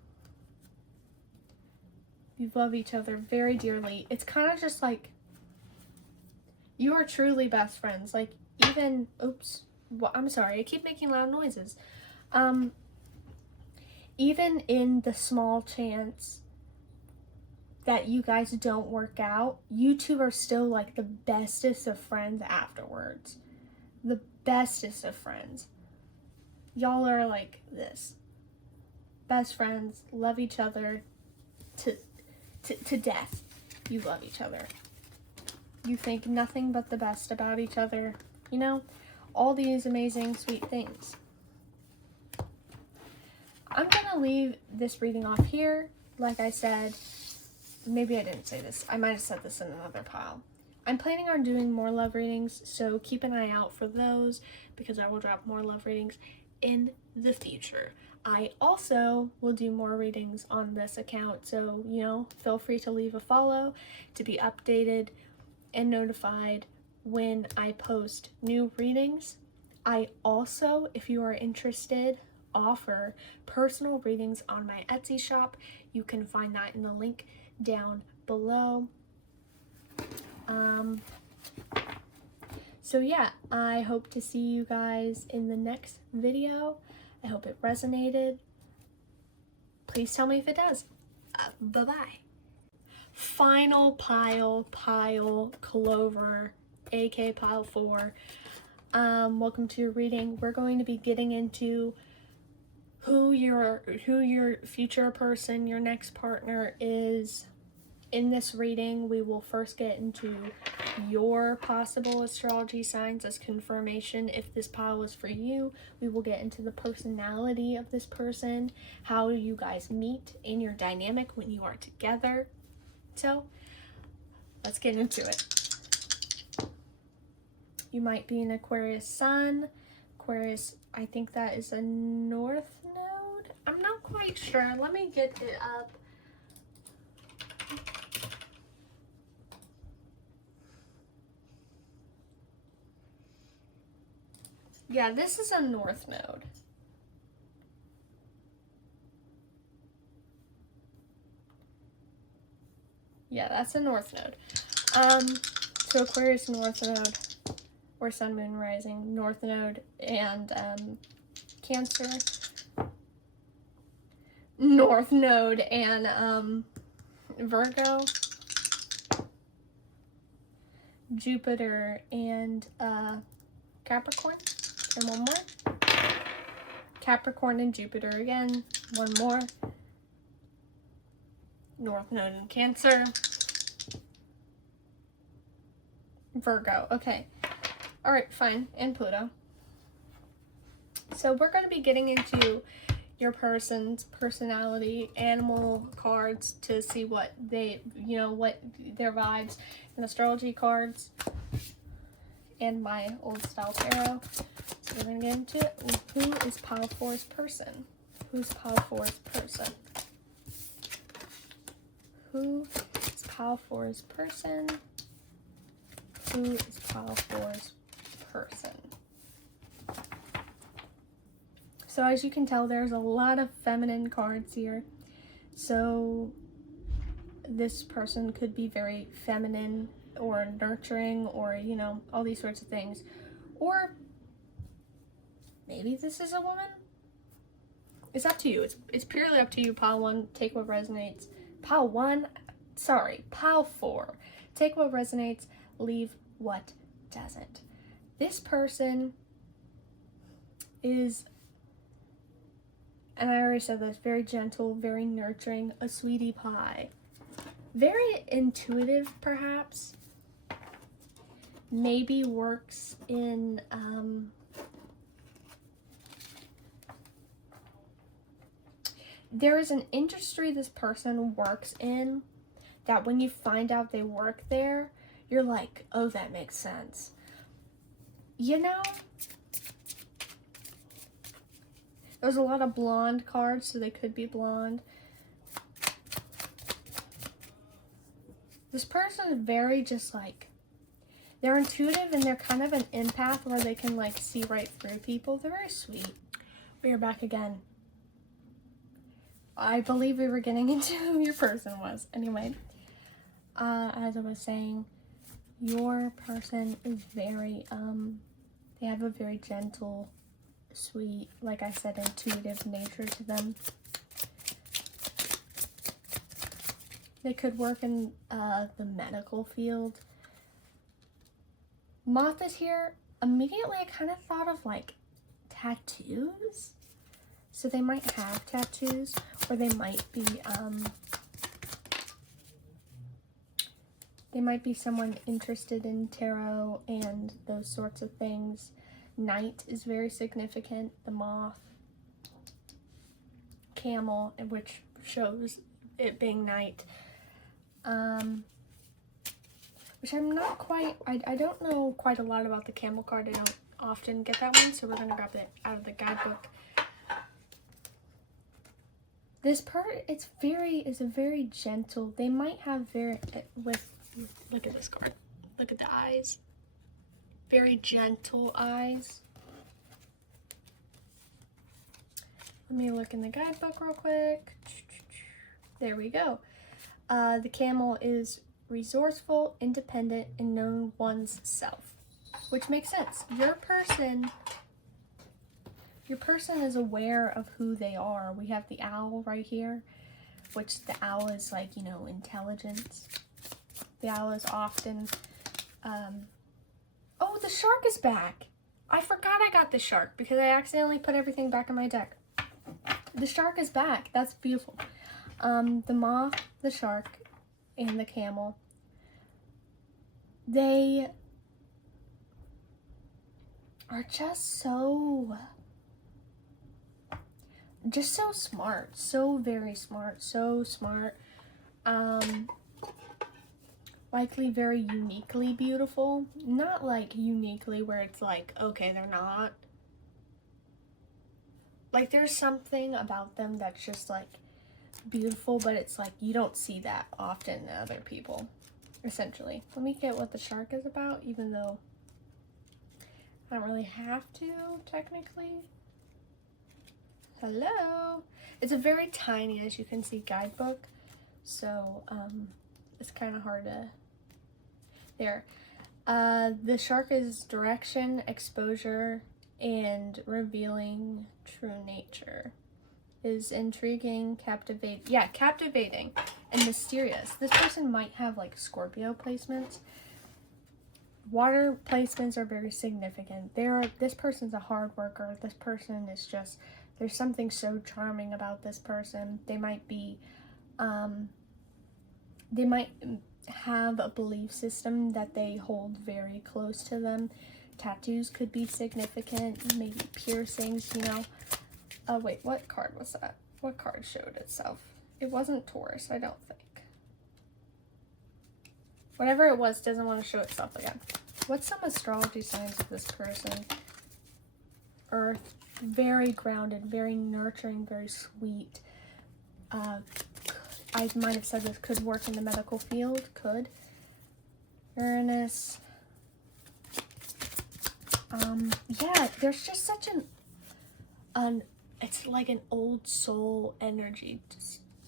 You love each other very dearly. It's kind of just like, you are truly best friends. Like, even, oops. Well, I'm sorry, I keep making loud noises. Even in the small chance that you guys don't work out, you two are still like the bestest of friends afterwards. The bestest of friends. Y'all are like this. Best friends, love each other to death. You love each other. You think nothing but the best about each other, you know? All these amazing, sweet things. I'm gonna leave this reading off here. Like I said, maybe I didn't say this. I might have said this in another pile. I'm planning on doing more love readings, so keep an eye out for those because I will drop more love readings in the future. I also will do more readings on this account, so, you know, feel free to leave a follow to be updated and notified when I post new readings. I also, if you are interested, offer personal readings on my Etsy shop. You can find that in the link down below. So yeah, I hope to see you guys in the next video. I hope it resonated. Please tell me if it does. Bye-bye. Final pile, Clover, aka pile 4. Welcome to your reading. We're going to be getting into who your future person, your next partner is. In this reading, we will first get into your possible astrology signs as confirmation if this pile is for you. We will get into the personality of this person, how you guys meet in your dynamic when you are together. So, let's get into it. You might be an Aquarius sun. Aquarius, I think that is a north node. I'm not quite sure. Let me get it up. Yeah, this is a north node. Yeah, that's a north node. So Aquarius north node, or sun, moon, rising, north node, and Cancer, north node, and Virgo, Jupiter, and Capricorn, and one more. Capricorn and Jupiter again, one more. North node and Cancer. Virgo, okay. All right, fine, and Pluto. So we're going to be getting into your person's personality, animal cards to see what they, what their vibes, and astrology cards, and my old style tarot. So we're going to get into it. Who is pile 4's person? Who's pile 4's person? Who is pile 4's person? Who is pile 4's person? So as you can tell, there's a lot of feminine cards here. So this person could be very feminine or nurturing or, all these sorts of things. Or maybe this is a woman. It's up to you. It's purely up to you, pile 1. Take what resonates. Pile 4. Take what resonates. Leave what doesn't. This person is, and I already said this, very gentle, very nurturing, a sweetie pie. Very intuitive, perhaps. Maybe works in, there is an industry this person works in that when you find out they work there, you're like, oh, that makes sense. There's a lot of blonde cards, so they could be blonde. This person is very just they're intuitive and they're kind of an empath where they can see right through people. They're very sweet. We are back again. I believe we were getting into who your person was. Anyway, as I was saying, your person is very, they have a very gentle, sweet, like I said, intuitive nature to them. They could work in the medical field. Moth is here. Immediately, I kind of thought of tattoos. So they might have tattoos, or they might be someone interested in tarot and those sorts of things. Night is very significant. The moth, camel, which shows it being night. Which I'm not quite, I don't know quite a lot about the camel card. I don't often get that one, so we're going to grab it out of the guidebook. This part, is a very gentle, they might have look at this card. Look at the eyes. Very gentle eyes. Let me look in the guidebook real quick. There we go. The camel is resourceful, independent, and knowing one's self, which makes sense. Your person is aware of who they are. We have the owl right here, which the owl is intelligence. The owl is often, oh, the shark is back. I forgot I got the shark because I accidentally put everything back in my deck. The shark is back. That's beautiful. The moth, the shark, and the camel. They are just so smart. So very smart. So smart. Likely very uniquely beautiful. Not like uniquely where it's like, okay, they're not. Like, there's something about them that's just like beautiful, but it's like you don't see that often in other people, essentially. Let me get what the shark is about, even though I don't really have to, technically. Hello. It's a very tiny, as you can see, guidebook, so it's kind of hard to... There. The shark is direction, exposure, and revealing true nature. Is intriguing, captivating and mysterious. This person might have like Scorpio placements. Water placements are very significant. This person's a hard worker. This person is just, there's something so charming about this person. They might have a belief system that they hold very close to them. Tattoos could be significant, maybe piercings, you know. Wait, what card was that? What card showed itself? It wasn't Taurus, I don't think. Whatever it was doesn't want to show itself again. What's some astrology signs of this person? Earth, very grounded, very nurturing, very sweet. I might have said this could work in the medical field, could. Uranus. Yeah, there's just such it's like an old soul energy.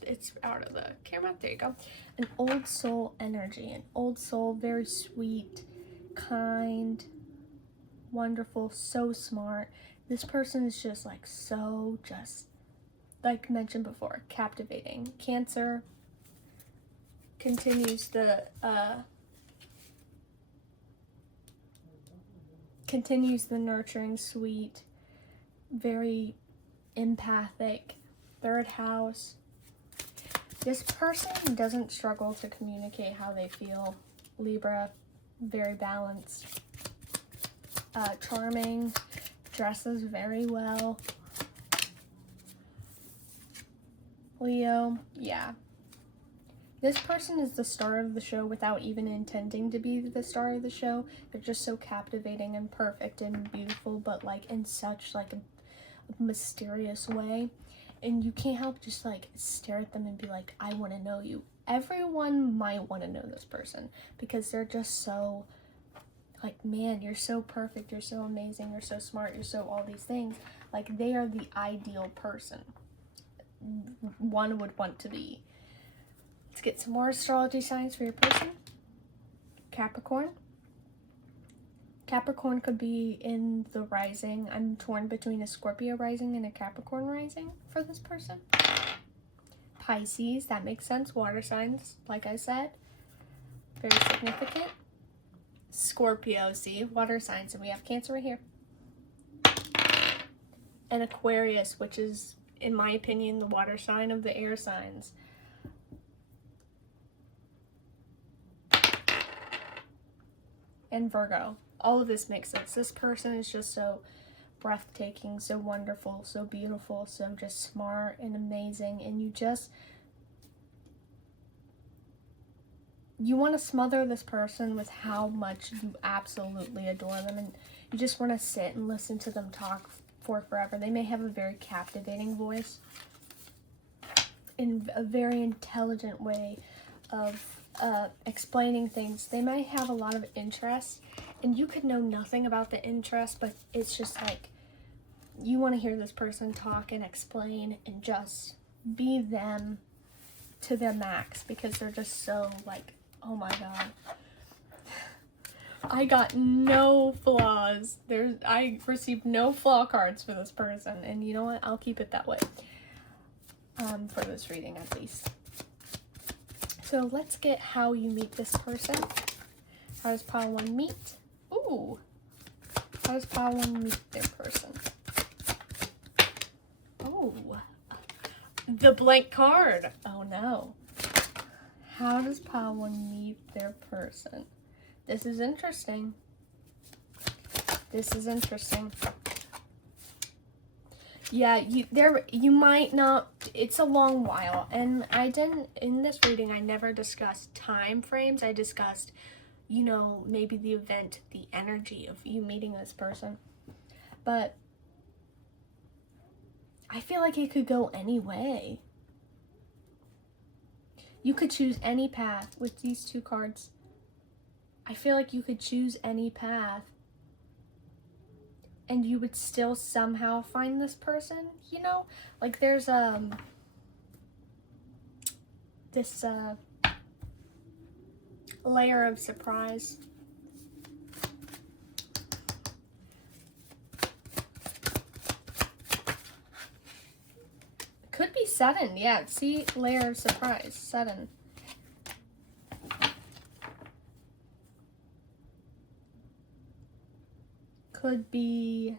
It's out of the camera. There you go. An old soul energy. An old soul, very sweet, kind, wonderful, so smart. This person is just like so just, like mentioned before, captivating. Cancer continues the nurturing, sweet, very empathic. Third house. This person doesn't struggle to communicate how they feel. Libra, very balanced. Charming, dresses very well. Leo, yeah. This person is the star of the show without even intending to be the star of the show. They're just so captivating and perfect and beautiful, but like in such like a mysterious way. And you can't help just like stare at them and be like, I want to know you. Everyone might want to know this person because they're just so like, man, you're so perfect, you're so amazing, you're so smart, you're so all these things. Like, they are the ideal person one would want to be. Let's get some more astrology signs for your person. Capricorn. Capricorn could be in the rising. I'm torn between a Scorpio rising and a Capricorn rising for this person. Pisces, that makes sense. Water signs, like I said. Very significant. Scorpio, see, water signs, and we have Cancer right here. And Aquarius, which is, in my opinion, the water sign of the air signs. And Virgo. All of this makes sense. This person is just so breathtaking, so wonderful, so beautiful, so just smart and amazing, and you want to smother this person with how much you absolutely adore them, and you just want to sit and listen to them talk for forever. They may have a very captivating voice in a very intelligent way of explaining things. They might have a lot of interest, and you could know nothing about the interest, but it's just like you want to hear this person talk and explain and just be them to their max because they're just so like, oh my god. I got no flaws. I received no flaw cards for this person, and you know what? I'll keep it that way. For this reading at least. So let's get how you meet this person. How does pile one meet? Ooh. How does pile one meet their person? Oh, the blank card. Oh no. How does pile one meet their person? This is interesting. This is interesting. Yeah, you might not, it's a long while, and in this reading, I never discussed time frames. I discussed, you know, maybe the event, the energy of you meeting this person. But I feel like it could go any way. You could choose any path with these two cards. I feel like you could choose any path and you would still somehow find this person, you know? Like there's this layer of surprise. Could be sudden, yeah. See, layer of surprise, sudden. Could be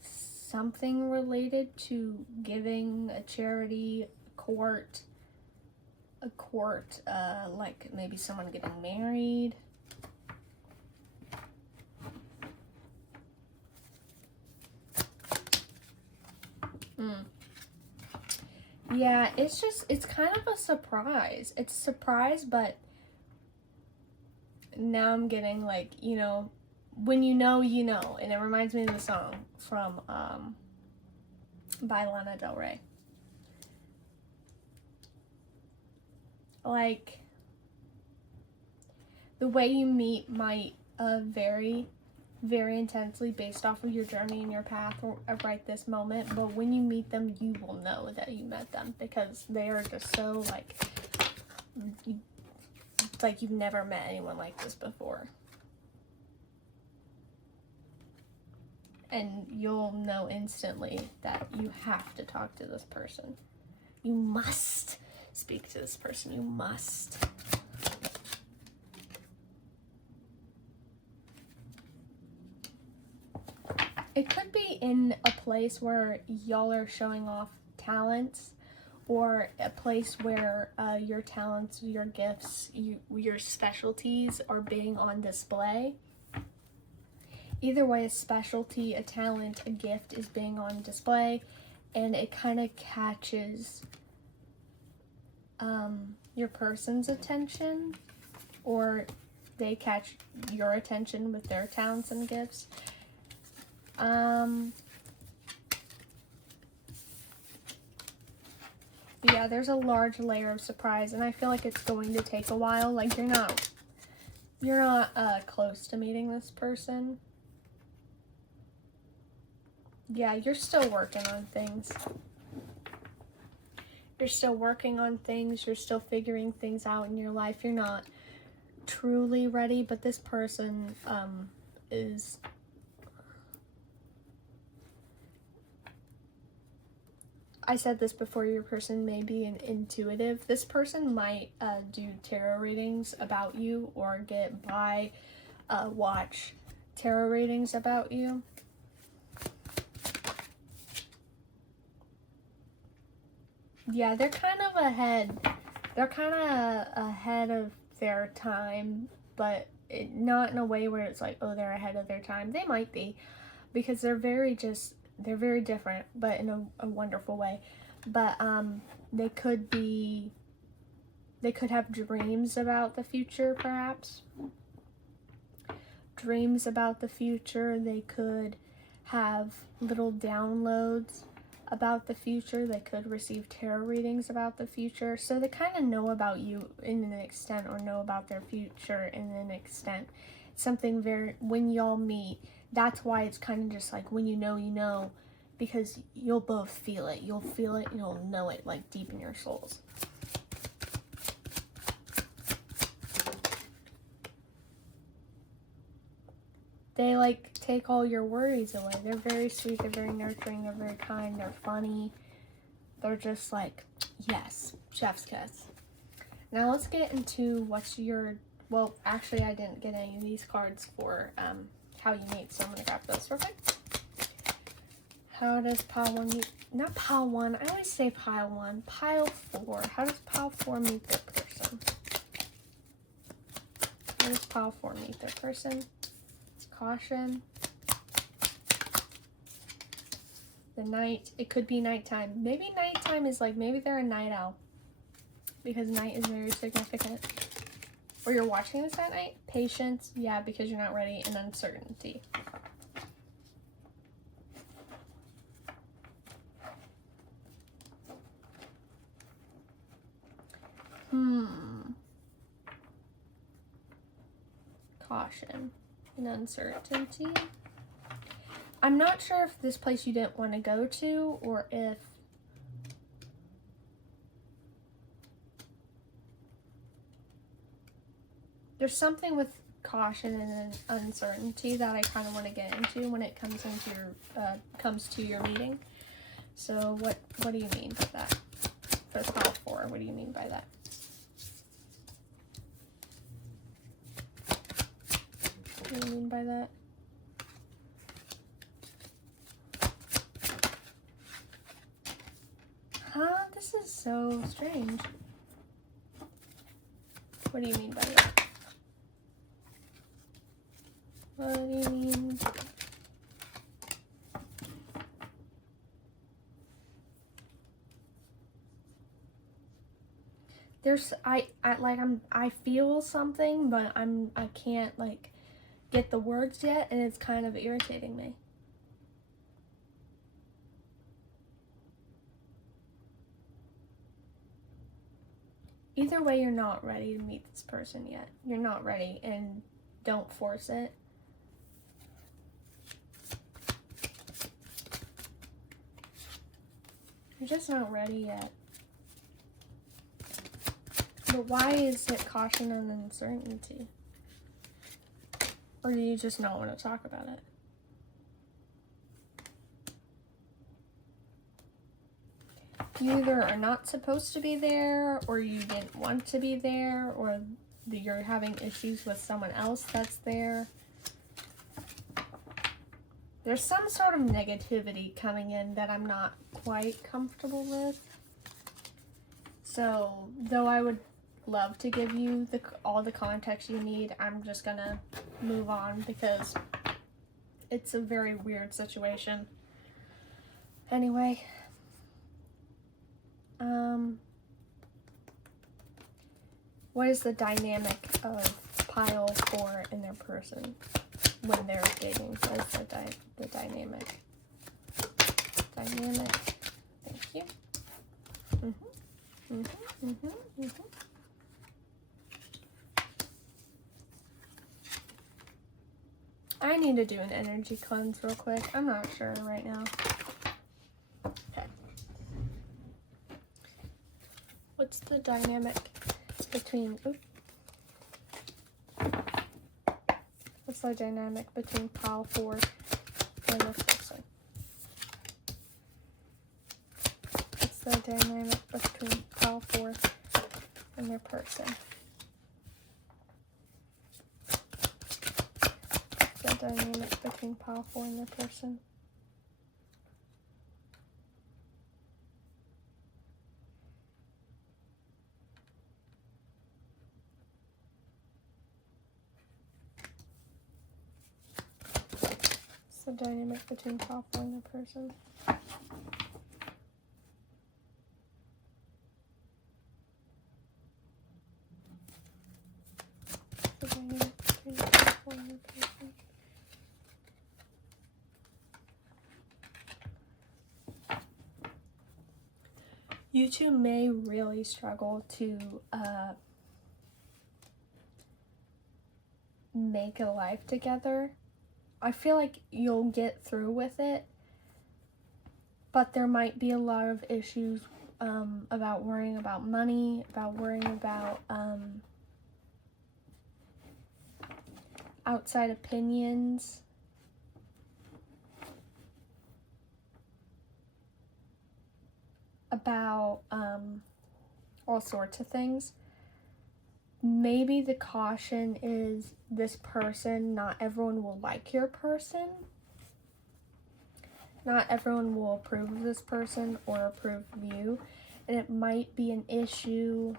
something related to giving, a charity, a court, like maybe someone getting married. Yeah, it's kind of a surprise. It's a surprise, but now I'm getting like, you know, when you know, you know. And it reminds me of the song from, by Lana Del Rey. Like, the way you meet might vary very intensely based off of your journey and your path right this moment, but when you meet them, you will know that you met them because they are just so like you've never met anyone like this before. And you'll know instantly that you have to talk to this person. You must speak to this person. You must. It could be in a place where y'all are showing off talents, or a place where your talents, your gifts, your specialties are being on display. Either way, a specialty, a talent, a gift is being on display, and it kind of catches your person's attention, or they catch your attention with their talents and gifts. Yeah, there's a large layer of surprise, and I feel like it's going to take a while. Like, you're not close to meeting this person. Yeah, you're still working on things. You're still working on things. You're still figuring things out in your life. You're not truly ready, but this person is... I said this before, your person may be an intuitive. This person might do tarot readings about you, or watch tarot readings about you. Yeah, they're kind of ahead. They're kind of ahead of their time, but not in a way where it's like, oh, they're ahead of their time. They might be, because they're very different, but in a wonderful way. But they could have dreams about the future, perhaps. Dreams about the future. They could have little downloads about the future. They could receive tarot readings about the future. So they kind of know about you in an extent, or know about their future in an extent. It's something when y'all meet, that's why it's kind of just like, when you know, because you'll both feel it. You'll feel it, and you'll know it, like, deep in your souls. They, like, take all your worries away. They're very sweet, they're very nurturing, they're very kind, they're funny. They're just like, yes, chef's kiss. Now let's get into what's your well, actually, I didn't get any of these cards for how you meet, so I'm going to grab those real quick. How does pile 1 meet? Not pile 1. I always say pile 1. Pile 4. How does pile 4 meet their person? How does pile 4 meet their person? Caution. The night. It could be nighttime. Maybe nighttime is like, maybe they're a night owl. Because night is very significant. Or you're watching this at night. Patience. Yeah, because you're not ready. And uncertainty. Caution and uncertainty. I'm not sure if this place you didn't want to go to, or if there's something with caution and uncertainty that I kind of want to get into when it comes into your comes to your meeting. So what do you mean by that? For pile 4, what do you mean by that? What do you mean by that? Huh? This is so strange. What do you mean by that? What do you mean? There's I feel something, but I can't like get the words yet, and it's kind of irritating me. Either way, you're not ready to meet this person yet. You're not ready, and don't force it. You're just not ready yet. But why is it caution and uncertainty? Or do you just not want to talk about it? You either are not supposed to be there, or you didn't want to be there, or you're having issues with someone else that's there. There's some sort of negativity coming in that I'm not quite comfortable with. So, though I would love to give you all the context you need, I'm just gonna move on because it's a very weird situation. Anyway, what is the dynamic of pile 4 in their person when they're dating? What is the dynamic? Dynamic. Thank you. I need to do an energy cleanse real quick. I'm not sure right now. Okay. What's the dynamic between... Oops. What's the dynamic between pile 4 and this person? What's the dynamic between pile 4 and their person? The dynamic between pile 4 and their person. What's the dynamic between pile 4 and their person? The dynamic between pile 4 and their person. You two may really struggle to make a life together. I feel like you'll get through with it, but there might be a lot of issues about worrying about money, about worrying about outside opinions. About all sorts of things. maybe the caution is this person, not everyone will like your person. Not everyone will approve of this person or approve of you. And it might be an issue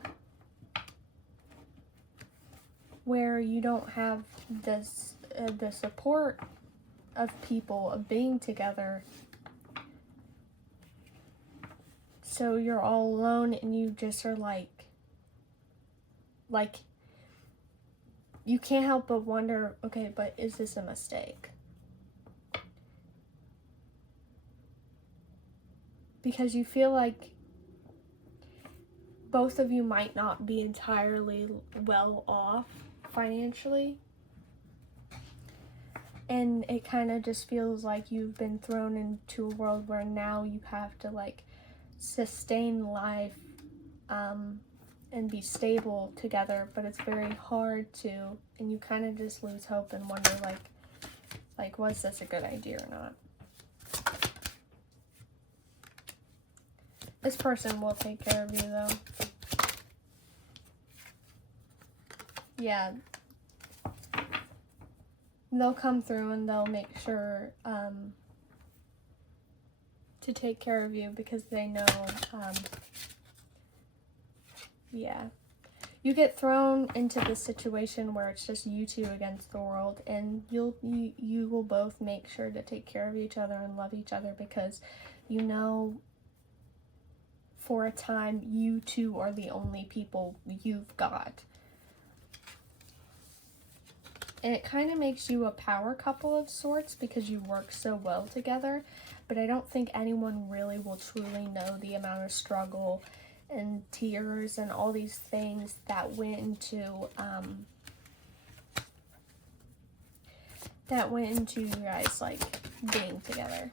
where you don't have this the support of people, of being together. So you're all alone and you just are like you can't help but wonder, okay, but is this a mistake? Because you feel like both of you might not be entirely well off financially. And it kind of just feels like you've been thrown into a world where now you have to like sustain life and be stable together, but it's very hard to, and you kind of just lose hope and wonder like was this a good idea or not? This person will take care of you though. Yeah. They'll come through and they'll make sure to take care of you because they know, yeah. You get thrown into this situation where it's just you two against the world, and you will both make sure to take care of each other and love each other because you know for a time you two are the only people you've got. And it kind of makes you a power couple of sorts because you work so well together, but I don't think anyone really will truly know the amount of struggle and tears and all these things that went into you guys like being together.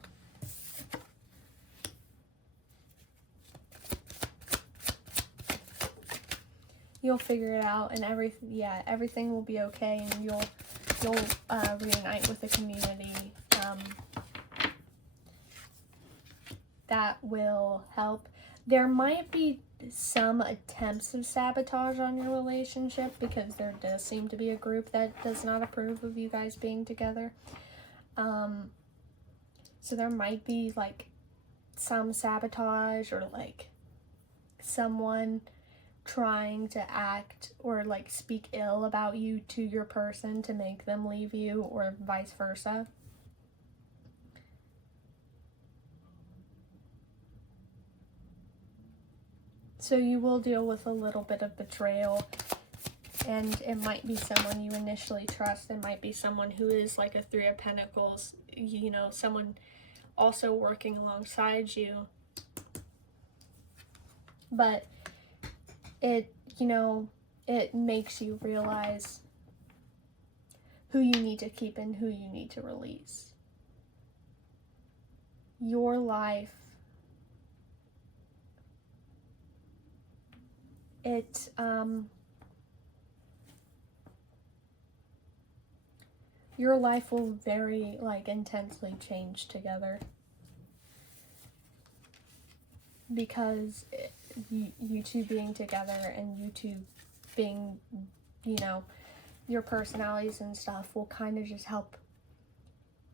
You'll figure it out, and everything will be okay, and you'll reunite with the community. That will help. There might be some attempts of sabotage on your relationship because there does seem to be a group that does not approve of you guys being together. So there might be like some sabotage or like someone trying to act or like speak ill about you to your person to make them leave you, or vice versa. So you will deal with a little bit of betrayal, and it might be someone you initially trust. It might be someone who is like a Three of Pentacles, you know, someone also working alongside you. But it, you know, it makes you realize who you need to keep and who you need to release. Your life, your life will very like intensely change together because you two being together and you two being, you know, your personalities and stuff will kind of just help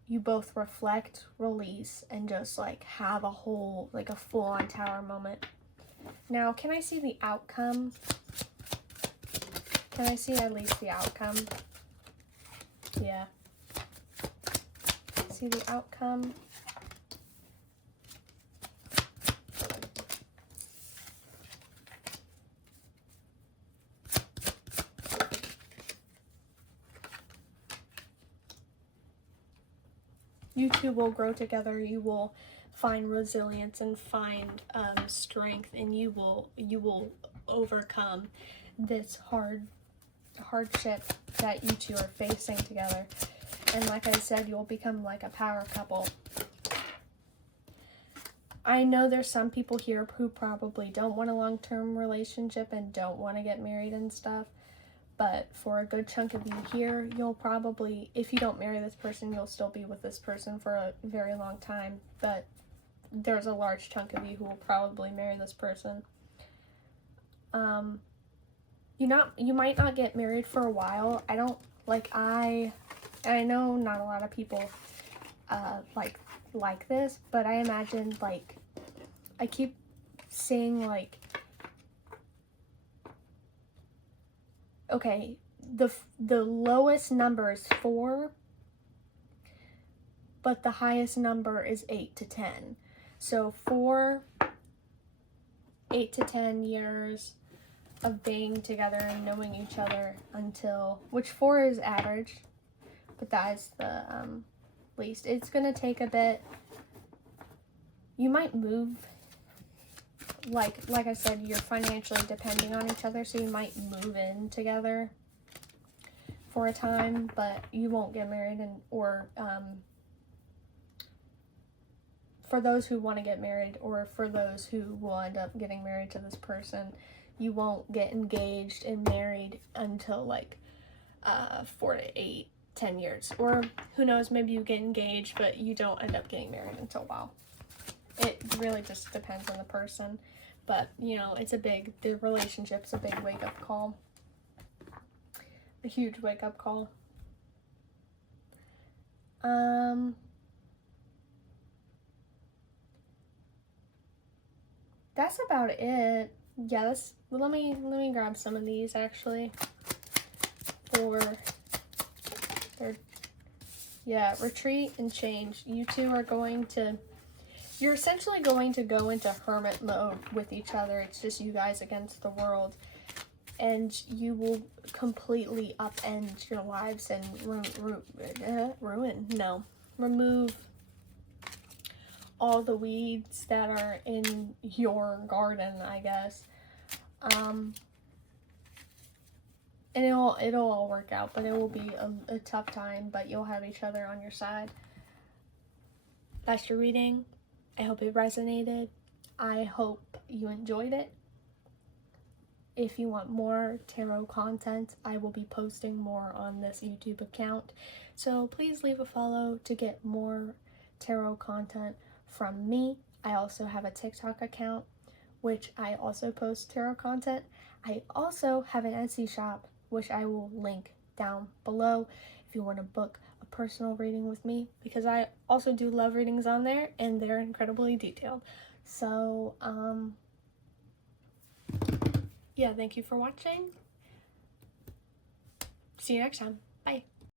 you both reflect, release, and just like have a whole, like a full-on tower moment. Now, can I see the outcome? Can I see at least the outcome? Yeah. See the outcome? You two will grow together. You will find resilience and find strength, and you will overcome this hardship that you two are facing together. And like I said, you'll become like a power couple. I know there's some people here who probably don't want a long-term relationship and don't want to get married and stuff. But for a good chunk of you here, you'll probably, if you don't marry this person, you'll still be with this person for a very long time. But there's a large chunk of you who will probably marry this person. you might not get married for a while. I know not a lot of people like this, but I imagine, like, I keep seeing, like, okay, the lowest number is 4, but the highest number is 8 to 10. So 4, 8 to 10 years of being together and knowing each other until, which 4 is average, but that is the least. It's gonna take a bit. You might move, like I said, you're financially depending on each other, so you might move in together for a time, but you won't get married. Or for those who want to get married, or for those who will end up getting married to this person, you won't get engaged and married until like 4 to 8, 10 years. Or who knows, maybe you get engaged, but you don't end up getting married until a while. It really just depends on the person. But, you know, the relationship's a big wake-up call. A huge wake-up call. That's about it. Yeah, let me grab some of these actually. Retreat and change. You two are you're essentially going to go into hermit mode with each other. It's just you guys against the world. And you will completely upend your lives and remove all the weeds that are in your garden, I guess. And it'll all work out, but it will be a tough time, but you'll have each other on your side. That's your reading. I hope it resonated. I hope you enjoyed it. If you want more tarot content, I will be posting more on this YouTube account. So please leave a follow to get more tarot content from me. I also have a TikTok account, which I also post tarot content. I also have an Etsy shop, which I will link down below if you want to book a personal reading with me, because I also do love readings on there and they're incredibly detailed. So, yeah, thank you for watching. See you next time.